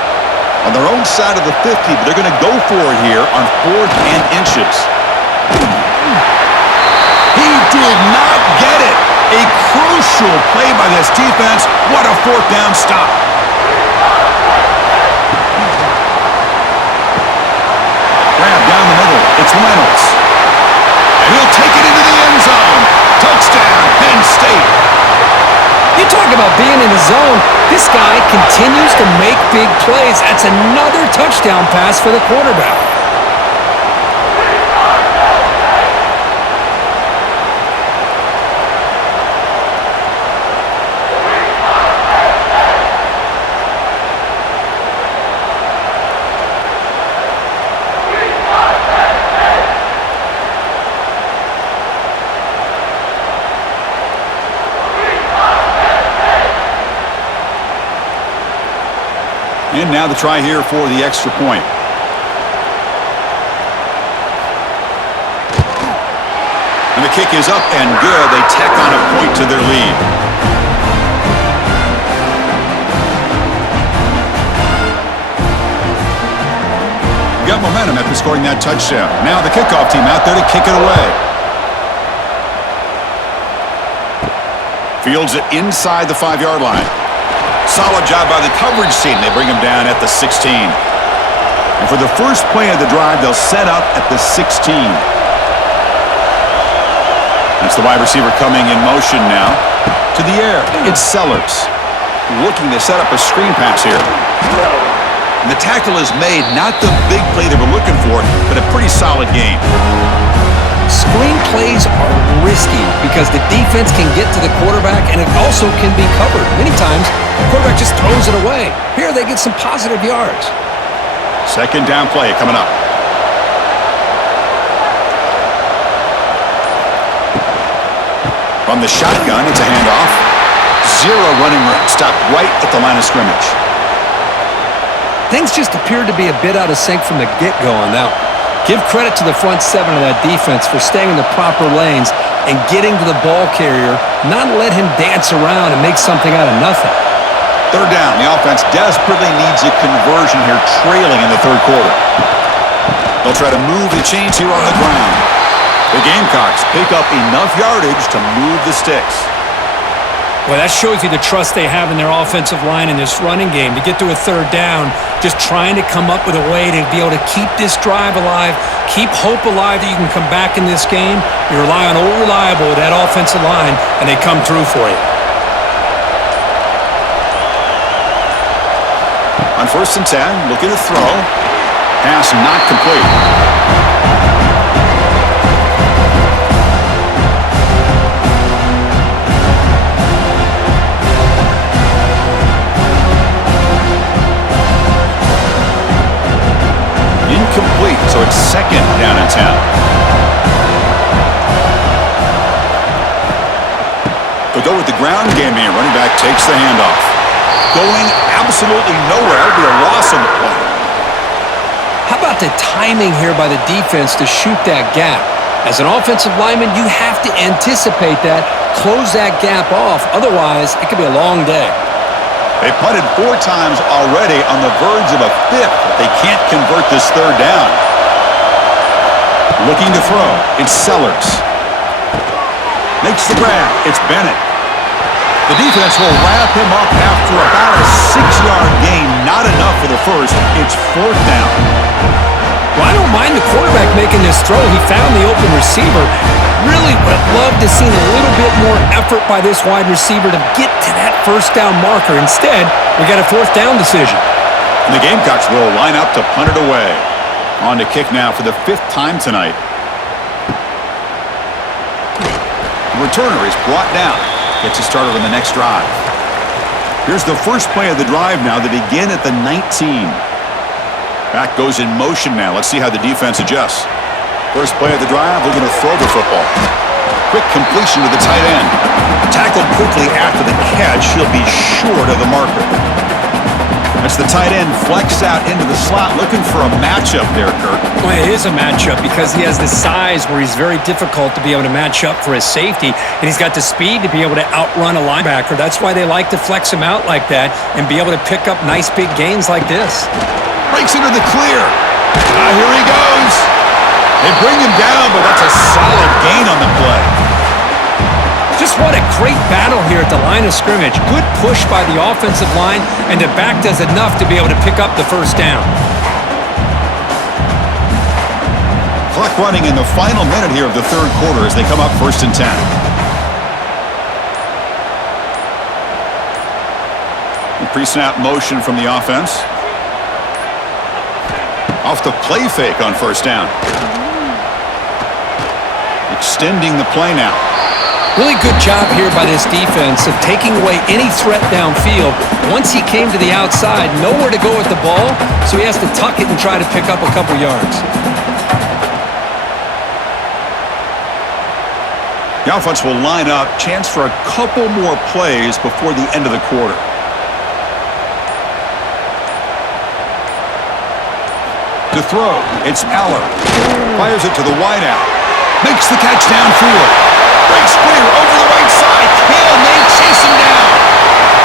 On their own side of the 50, but they're going to go for it here on 4th and inches. He did not get it. A crucial play by this defense. What a 4th down stop. Grab down the middle. It's Reynolds. And he'll take it into the end zone. Touchdown, Penn State. You talk about being in the zone. This guy continues to make big plays. That's another touchdown pass for the quarterback. And now the try here for the extra point. And the kick is up and good. They tack on a point to their lead. Got momentum after scoring that touchdown. Now the kickoff team out there to kick it away. Fields it inside the 5-yard line. Solid job by the coverage team. They bring him down at the 16. And for the first play of the drive, they'll set up at the 16. That's the wide receiver coming in motion now. To the air, it's Sellers. Looking to set up a screen pass here. And the tackle is made. Not the big play they were looking for, but a pretty solid game. Screen plays are risky because the defense can get to the quarterback and it also can be covered. Many times, the quarterback just throws it away. Here, they get some positive yards. 2nd down play coming up. From the shotgun, it's a handoff. 0 running room. Stopped right at the line of scrimmage. Things just appeared to be a bit out of sync from the get-go on that one. Give credit to the front 7 of that defense for staying in the proper lanes and getting to the ball carrier, not let him dance around and make something out of nothing. 3rd down. The offense desperately needs a conversion here, trailing in the 3rd quarter. They'll try to move the chains here on the ground. The Gamecocks pick up enough yardage to move the sticks. Well, that shows you the trust they have in their offensive line in this running game. To get to a third down, just trying to come up with a way to be able to keep this drive alive, keep hope alive that you can come back in this game. You rely on old reliable, that offensive line, and they come through for you. On 1st and 10, looking to throw. Pass not complete. Incomplete, so it's 2nd down and 10. They'll go with the ground game here. Running back takes the handoff. Going absolutely nowhere. It'll be a loss on the play. How about the timing here by the defense to shoot that gap? As an offensive lineman, you have to anticipate that, close that gap off. Otherwise, it could be a long day. They punted 4 times already, on the verge of a 5th. They can't convert this 3rd down. Looking to throw. It's Sellers. Makes the grab. It's Bennett. The defense will wrap him up after about a 6-yard gain. Not enough for the first. It's 4th down. Well, I don't mind the quarterback making this throw. He found the open receiver. Really would love to see a little bit more effort by this wide receiver to get to that 1st down marker. Instead, we got a 4th down decision. And the Gamecocks will line up to punt it away. On to kick now for the 5th time tonight. The returner is brought down. Gets you started on the next drive. Here's the first play of the drive now. They begin at the 19. Back goes in motion now. Let's see how the defense adjusts. First play of the drive, looking to throw the football. Quick completion to the tight end. Tackled quickly after the catch. He'll be short of the marker. That's the tight end flexed out into the slot, looking for a matchup there, Kirk. Well, it is a matchup because he has the size where he's very difficult to be able to match up for his safety, and he's got the speed to be able to outrun a linebacker. That's why they like to flex him out like that and be able to pick up nice big gains like this. Breaks into the clear. Here he goes. They bring him down, but that's a solid gain on the play. Just what a great battle here at the line of scrimmage. Good push by the offensive line, and the back does enough to be able to pick up the 1st down. Clock running in the final minute here of the 3rd quarter as they come up 1st and 10. Pre-snap motion from the offense. Off the play fake on 1st down. Extending the play now. Really good job here by this defense of taking away any threat downfield. Once he came to the outside, nowhere to go with the ball, so he has to tuck it and try to pick up a couple yards. The offense will line up. Chance for a couple more plays before the end of the quarter. To throw, it's Aller. Fires it to the wideout. Makes the catch downfield. Breaks clear over the right side. Hill may chase him down.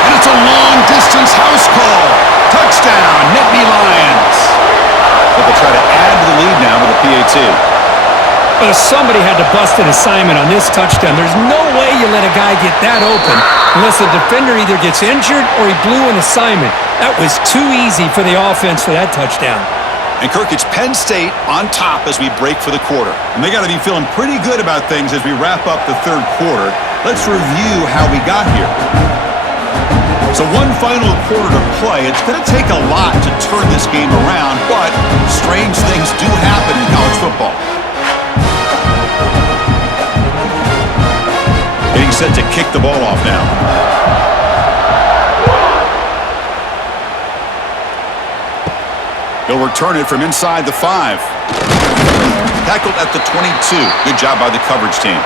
And it's a long-distance house call. Touchdown, NITTANYLIONS. So they'll try to add to the lead now with a PAT. But if somebody had to bust an assignment on this touchdown, there's no way you let a guy get that open unless the defender either gets injured or he blew an assignment. That was too easy for the offense for that touchdown. And, Kirk, it's Penn State on top as we break for the quarter. And they got to be feeling pretty good about things as we wrap up the 3rd quarter. Let's review how we got here. So one final quarter to play. It's going to take a lot to turn this game around, but strange things do happen in college football. Getting set to kick the ball off now. He'll return it from inside the 5. Tackled at the 22. Good job by the coverage team.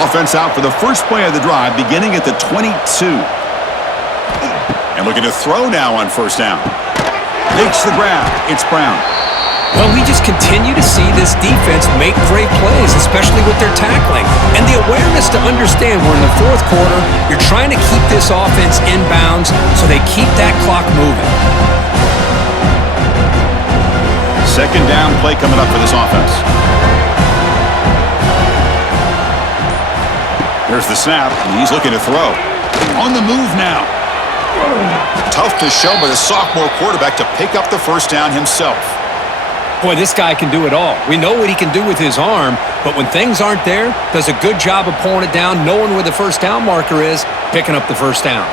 Offense out for the first play of the drive, beginning at the 22. And looking to throw now on 1st down. Makes the grab. It's Brown. Well, we just continue to see this defense make great plays, especially with their tackling. And the awareness to understand we're in the 4th quarter, you're trying to keep this offense in bounds so they keep that clock moving. 2nd down play coming up for this offense. Here's the snap, and he's looking to throw. On the move now. Tough to show by the sophomore quarterback to pick up the first down himself. Boy, this guy can do it all. We know what he can do with his arm, but when things aren't there, does a good job of pulling it down, knowing where the first down marker is, picking up the first down.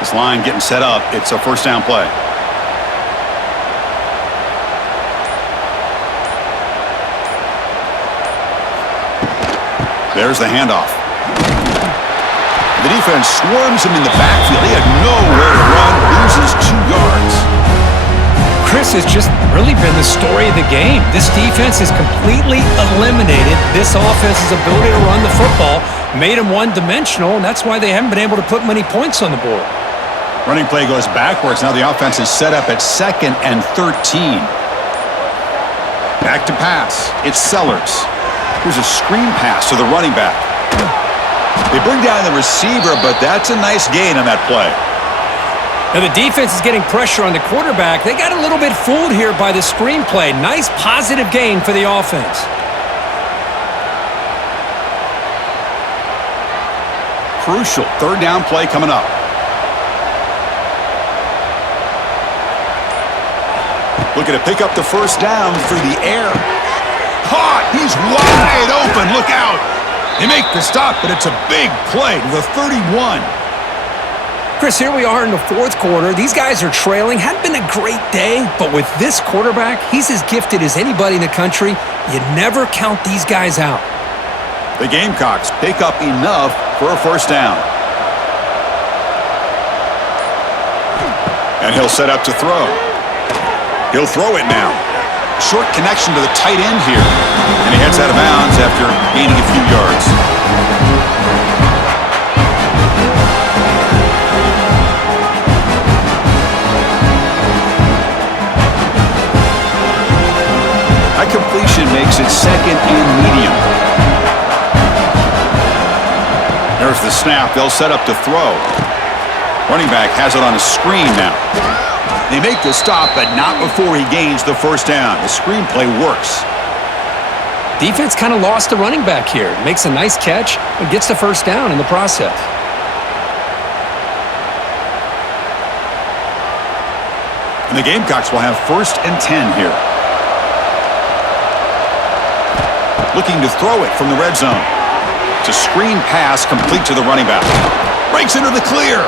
This line getting set up. It's a first down play. There's the handoff. The defense swarms him in the backfield. He had nowhere to run, loses 2 yards. Chris has just really been the story of the game. This defense has completely eliminated this offense's ability to run the football, made them one-dimensional, and that's why they haven't been able to put many points on the board. Running play goes backwards. Now the offense is set up at 2nd and 13. Back to pass. It's Sellers. Here's a screen pass to the running back. They bring down the receiver, but that's a nice gain on that play. Now the defense is getting pressure on the quarterback. They got a little bit fooled here by the screen play. Nice positive gain for the offense. Crucial 3rd down play coming up. Looking to pick up the first down through the air. Caught! He's wide open. Look out! They make the stop, but it's a big play to the 31. Chris, here we are in the 4th quarter. These guys are trailing. Hadn't been a great day, but with this quarterback, he's as gifted as anybody in the country. You never count these guys out. The Gamecocks pick up enough for a first down. And he'll set up to throw. He'll throw it now. Short connection to the tight end here. And he heads out of bounds after gaining a few yards. That completion makes it 2nd and medium. There's the snap. They'll set up to throw. Running back has it on a screen now. They make the stop, but not before he gains the first down. The screenplay works. Defense kind of lost the running back here. Makes a nice catch and gets the first down in the process. And the Gamecocks will have 1st and 10 here. Looking to throw it from the red zone. It's a screen pass complete to the running back. Breaks into the clear.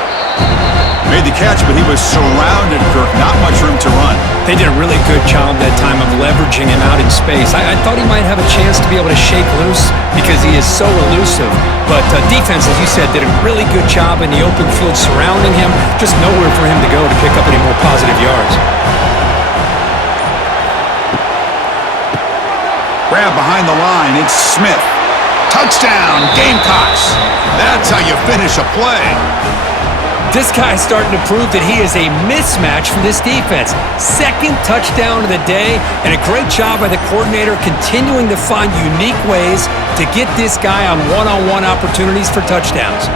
Made the catch, but he was surrounded, Kirk. Not much room to run. They did a really good job that time of leveraging him out in space. I thought he might have a chance to be able to shake loose because he is so elusive. But defense, as you said, did a really good job in the open field surrounding him. Just nowhere for him to go to pick up any more positive yards. Grab behind the line. It's Smith. Touchdown, Gamecocks. That's how you finish a play. This guy's starting to prove that he is a mismatch for this defense. 2nd touchdown of the day, and a great job by the coordinator continuing to find unique ways to get this guy on one-on-one opportunities for touchdowns.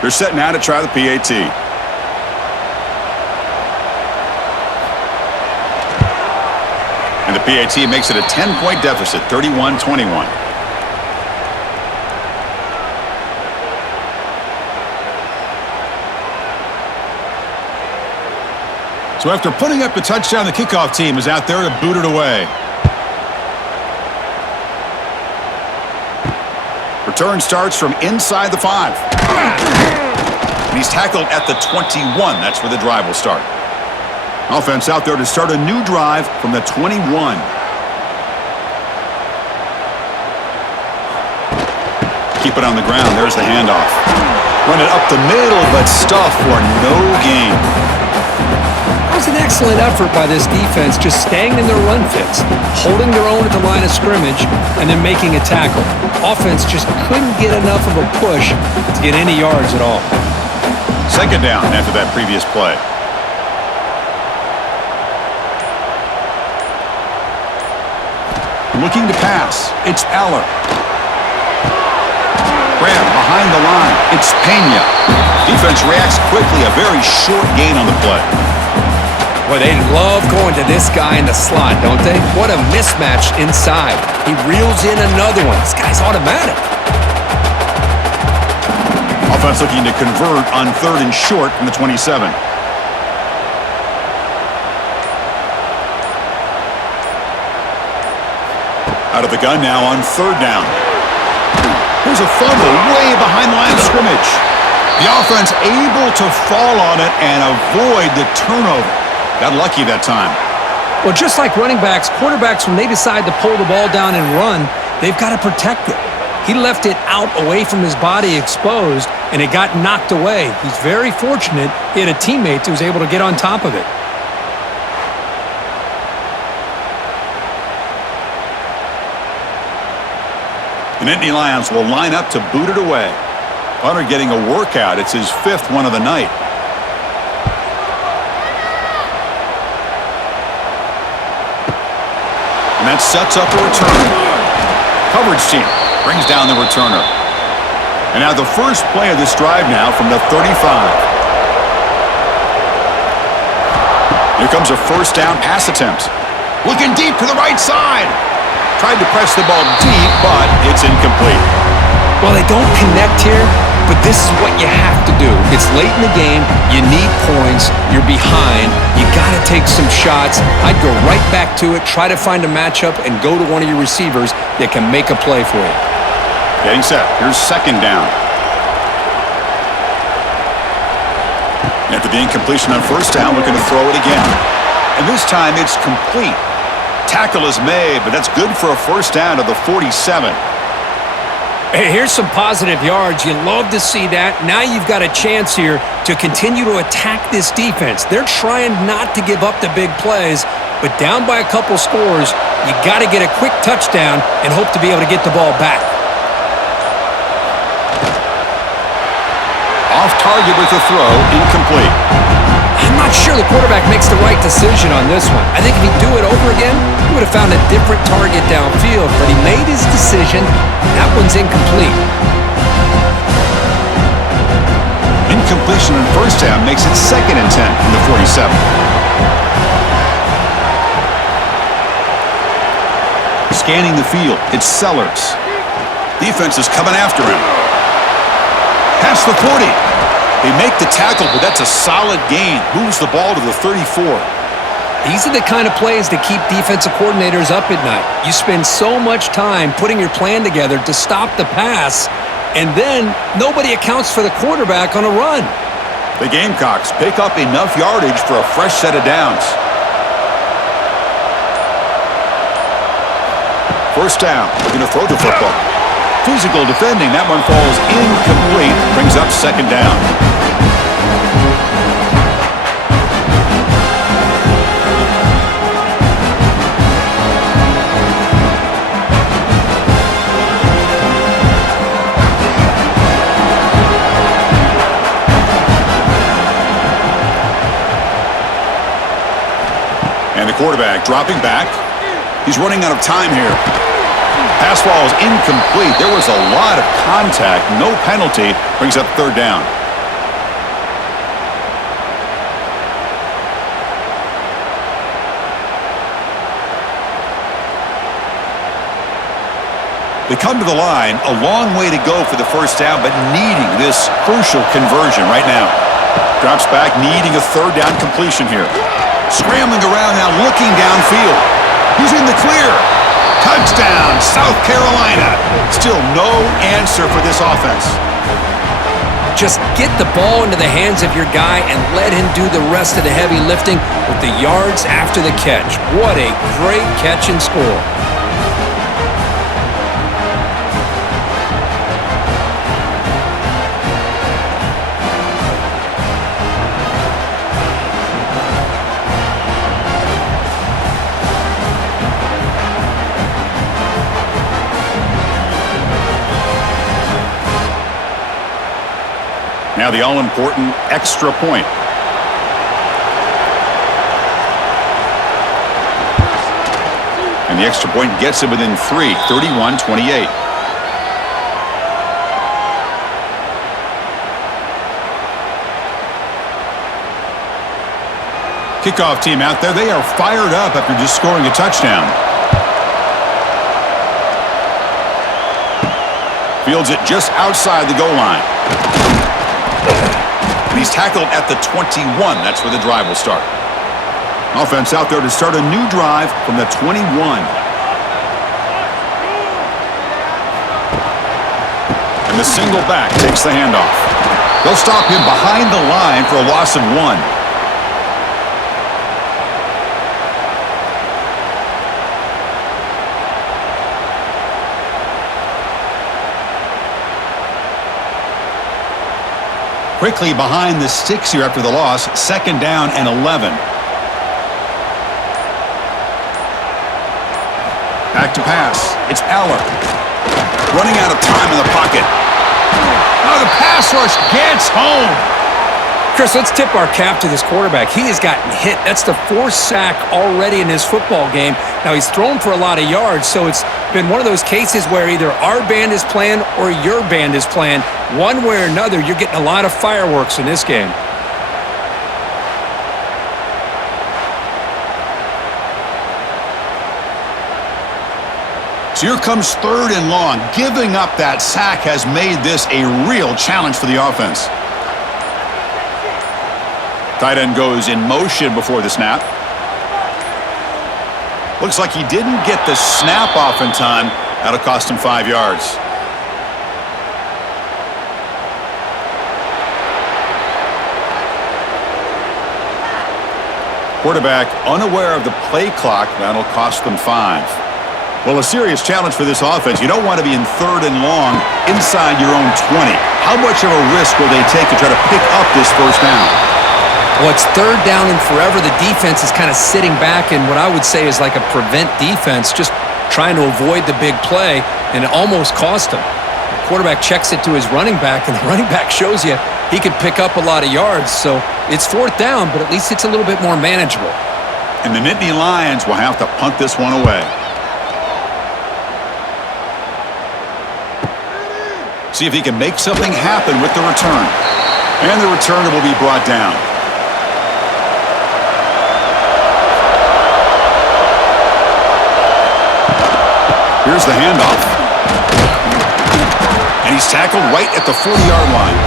They're set now to try the PAT. And the PAT makes it a 10-point deficit, 31-21. So after putting up the touchdown, the kickoff team is out there to boot it away. Return starts from inside the 5. And he's tackled at the 21. That's where the drive will start. Offense out there to start a new drive from the 21. Keep it on the ground. There's the handoff. Run it up the middle, but stuff for no gain. That was an excellent effort by this defense, just staying in their run fits, holding their own at the line of scrimmage, and then making a tackle. Offense just couldn't get enough of a push to get any yards at all. 2nd down after that previous play. Looking to pass. It's Eller. Grab behind the line. It's Pena. Defense reacts quickly. A very short gain on the play. Boy, they love going to this guy in the slot, don't they? What a mismatch inside. He reels in another one. This guy's automatic. Offense looking to convert on 3rd and short from the 27. Out of the gun now on 3rd down. Here's a fumble way behind the line of scrimmage. The offense able to fall on it and avoid the turnover. Got lucky that time. Well, just like running backs, quarterbacks, when they decide to pull the ball down and run, they've got to protect it. He left it out away from his body exposed, and it got knocked away. He's very fortunate he had a teammate who was able to get on top of it. The Nittany Lions will line up to boot it away. Hunter getting a workout. It's his 5th one of the night. And that sets up a return. Coverage team brings down the returner. And now the first play of this drive now from the 35. Here comes a 1st down pass attempt. Looking deep to the right side. Tried to press the ball deep, but it's incomplete. Well, they don't connect here, but this is what you have to do. It's late in the game. You need points. You're behind. You got to take some shots. I'd go right back to it, try to find a matchup, and go to one of your receivers that can make a play for you. Getting set. Here's 2nd down. After the incompletion on 1st down, looking to throw it again. And this time it's complete. Tackle is made, but that's good for a 1st down to the 47. Hey, here's some positive yards. You love to see that. Now you've got a chance here to continue to attack this defense. They're trying not to give up the big plays, but down by a couple scores, you got to get a quick touchdown and hope to be able to get the ball back. Off target with the throw, incomplete. I'm not sure the quarterback makes the right decision on this one. I think if he'd do it over again, he would have found a different target downfield, but he made his decision. That one's incomplete. Incompletion on 1st down makes it 2nd and 10 from the 47. Scanning the field, it's Sellers. Defense is coming after him. Past the 40. They make the tackle, but that's a solid gain. Moves the ball to the 34. These are the kind of plays that keep defensive coordinators up at night. You spend so much time putting your plan together to stop the pass, and then nobody accounts for the quarterback on a run. The Gamecocks pick up enough yardage for a fresh set of downs. 1st down, looking to throw the football. Physical defending, that one falls incomplete, brings up 2nd down. And the quarterback dropping back. He's running out of time here. Pass ball is incomplete. There was a lot of contact. No penalty. Brings up 3rd down. They come to the line. A long way to go for the 1st down, but needing this crucial conversion right now. Drops back, needing a 3rd down completion here. Scrambling around now, looking downfield. He's in the clear. Touchdown, South Carolina. Still no answer for this offense. Just get the ball into the hands of your guy and let him do the rest of the heavy lifting with the yards after the catch. What a great catch and score. Now the all-important extra point. And And the extra point gets it within 3, 31-28. Kickoff team out there, they are fired up after just scoring a touchdown. Fields it just outside the goal line. And he's tackled at the 21. That's where the drive will start. Offense out there to start a new drive from the 21. And the single back takes the handoff. They'll stop him behind the line for a loss of 1. Quickly behind the sticks here after the loss. 2nd down and 11. Back to pass. It's Aller. Running out of time in the pocket. Oh, the pass rush gets home. Chris, let's tip our cap to this quarterback. He has gotten hit. That's the 4th sack already in this football game. Now, he's thrown for a lot of yards, so it's been one of those cases where either our band is playing or your band is playing. One way or another, you're getting a lot of fireworks in this game. So here comes 3rd and long. Giving up that sack has made this a real challenge for the offense. Tight end goes in motion before the snap. Looks like he didn't get the snap off in time. That'll cost him 5 yards. Quarterback unaware of the play clock. That'll cost them 5. Well, a serious challenge for this offense. You don't want to be in 3rd and long inside your own 20. How much of a risk will they take to try to pick up this 1st down? Well, it's 3rd down and forever. The defense is kind of sitting back in what I would say is like a prevent defense, just trying to avoid the big play, and it almost cost him. The quarterback checks it to his running back, and the running back shows you he could pick up a lot of yards. So it's 4th down, but at least it's a little bit more manageable. And the Nittany Lions will have to punt this one away. See if he can make something happen with the return. And the returner will be brought down. Here's the handoff. And he's tackled right at the 40-yard line.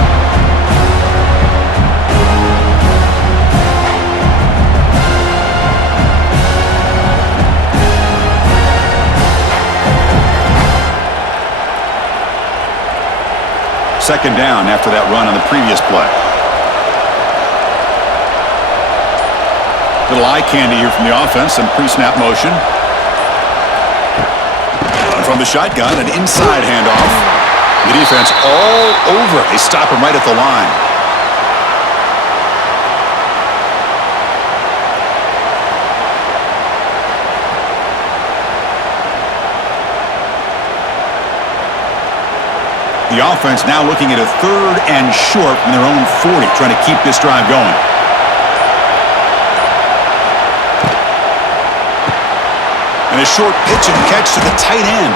Second down after that run on the previous play. Little eye candy here from the offense and pre-snap motion. From the shotgun, an inside handoff. The defense all over. They stop him right at the line. The offense now looking at a 3rd and short from their own 40, trying to keep this drive going. And a short pitch and catch to the tight end.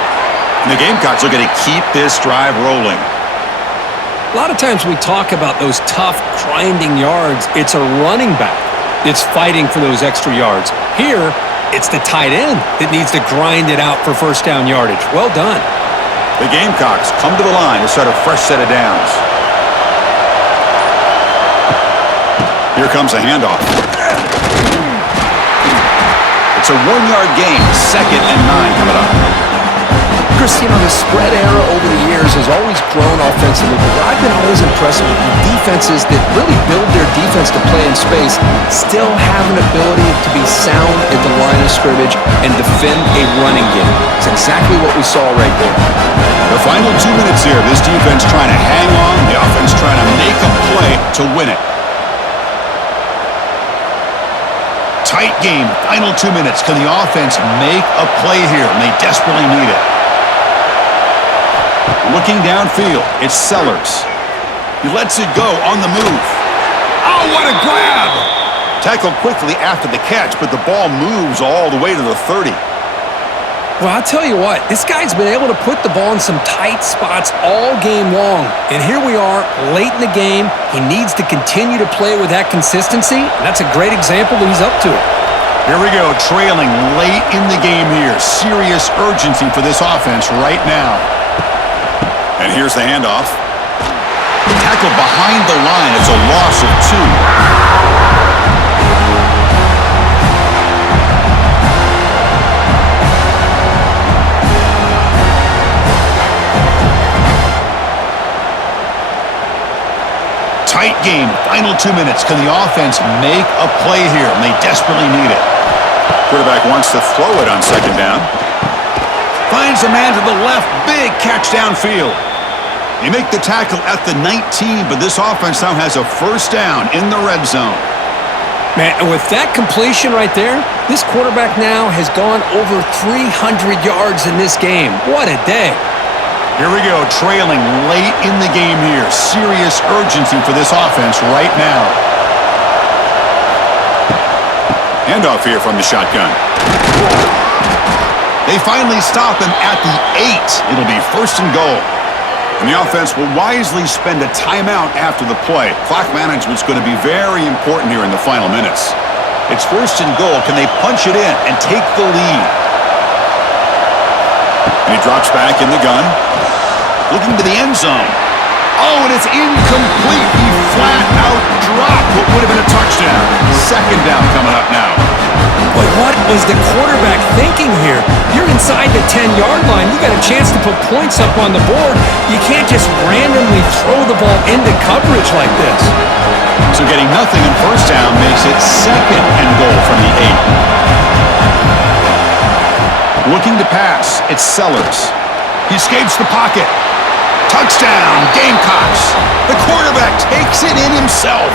And the Gamecocks are going to keep this drive rolling. A lot of times we talk about those tough, grinding yards. It's a running back that's fighting for those extra yards. Here, it's the tight end that needs to grind it out for 1st down yardage. Well done. The Gamecocks come to the line to start a fresh set of downs. Here comes a handoff. It's a 1-yard gain, 2nd and 9 coming up. Chris, you know, the spread era over the years has always grown offensively, but what I've been always impressed with the defenses that really build their defense to play in space still have an ability to be sound at the line of scrimmage and defend a running game. It's exactly what we saw right there. The final 2 minutes here, this defense trying to hang on, the offense trying to make a play to win it. Tight game, final 2 minutes. Can the offense make a play here? And they desperately need it. Looking downfield, it's Sellers. He lets it go on the move. Oh, what a grab! Tackled quickly after the catch, but the ball moves all the way to the 30. Well, I'll tell you what, this guy's been able to put the ball in some tight spots all game long. And here we are, late in the game. He needs to continue to play with that consistency, and that's a great example that he's up to it. Here we go, trailing late in the game here. Serious urgency for this offense right now. And here's the handoff. Tackle behind the line. It's a loss of 2. Tight game, final 2 minutes. Can the offense make a play here? And they desperately need it. Quarterback wants to throw it on second down. Finds a man to the left. Big catch downfield. They make the tackle at the 19, but this offense now has a first down in the red zone. Man, and with that completion right there, this quarterback now has gone over 300 yards in this game. What a day. Here we go, trailing late in the game here. Serious urgency for this offense right now. Handoff here from the shotgun. They finally stop him at the 8. It'll be first and goal. And the offense will wisely spend a timeout after the play. Clock management's going to be very important here in the final minutes. It's first and goal. Can they punch it in and take the lead? And he drops back in the gun. Looking to the end zone. Oh, and it's incomplete. He flat out dropped what would have been a touchdown. Second down coming up now. Boy, what was the quarterback thinking here? You're inside the 10-yard line. You got a chance to put points up on the board. You can't just randomly throw the ball into coverage like this. So getting nothing in first down makes it second and goal from the 8. Looking to pass. It's Sellers. He escapes the pocket. Touchdown, Gamecocks. The quarterback takes it in himself.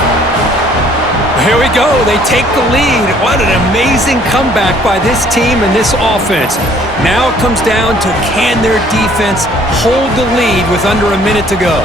Here we go. They take the lead. What an amazing comeback by this team and this offense. Now it comes down to can their defense hold the lead with under a minute to go.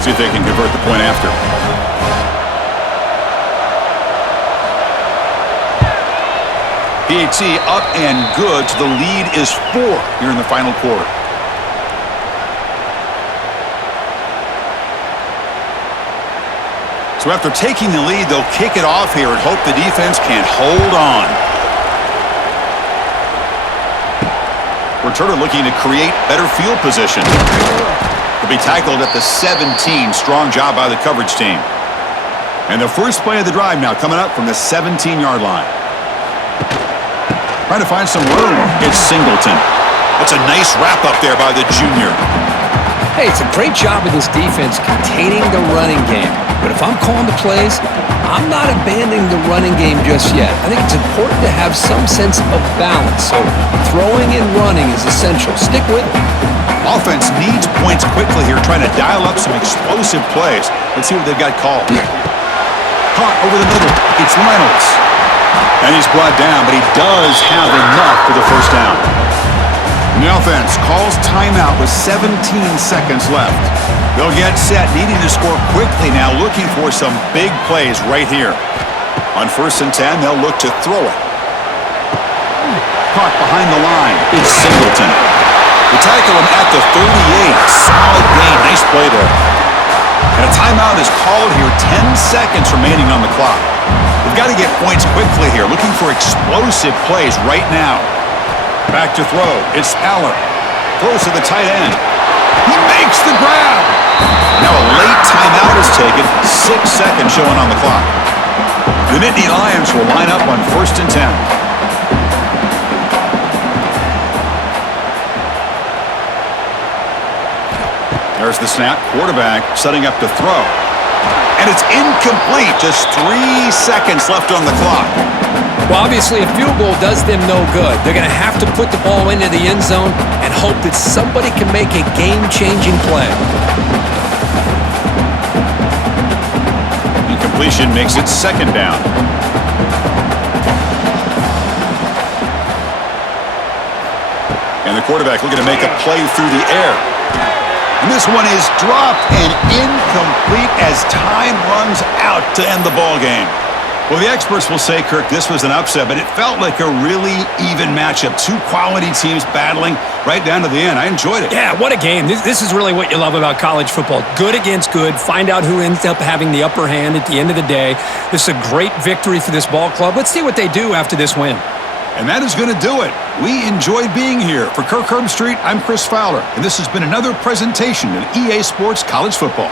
See if they can convert the point after. PAT up and good. So the lead is 4 here in the final quarter. So after taking the lead, they'll kick it off here and hope the defense can hold on. Returner looking to create better field position. Will be tackled at the 17. Strong job by the coverage team. And the first play of the drive now coming up from the 17-yard line. Trying to find some room. It's Singleton. That's a nice wrap up there by the junior. Hey, it's a great job of this defense containing the running game. But if I'm calling the plays, I'm not abandoning the running game just yet. I think it's important to have some sense of balance. So throwing and running is essential. Stick with it. Offense needs points quickly here, trying to dial up some explosive plays. Let's see what they've got called. Caught over the middle. It's Reynolds. And he's brought down, but he does have enough for the first down. And the offense calls timeout with 17 seconds left. They'll get set, needing to score quickly now, looking for some big plays right here. On first and 10, they'll look to throw it. Caught behind the line. It's Singleton. They tackle him at the 38. Solid gain. Nice play there. And a timeout is called here. 10 seconds remaining on the clock. They've got to get points quickly here. Looking for explosive plays right now. Back to throw. It's Aller. Throws to the tight end. He makes the grab. Now a late timeout is taken. 6 seconds showing on the clock. The NITTANYLIONS will line up on first and 10. There's the snap. Quarterback setting up to throw. And it's incomplete. Just 3 seconds left on the clock. Well, obviously, a field goal does them no good. They're going to have to put the ball into the end zone and hope that somebody can make a game-changing play. Incompletion makes it second down. And the quarterback looking to make a play through the air. And this one is dropped and incomplete as time runs out to end the ball game. Well, the experts will say, Kirk, this was an upset, but it felt like a really even matchup. Two quality teams battling right down to the end. I enjoyed it. Yeah, what a game. This is really what you love about college football. Good against good. Find out who ends up having the upper hand at the end of the day. This is a great victory for this ball club. Let's see what they do after this win. And that is going to do it. We enjoyed being here. For Kirk Herbstreit, I'm Chris Fowler, and this has been another presentation of EA Sports College Football.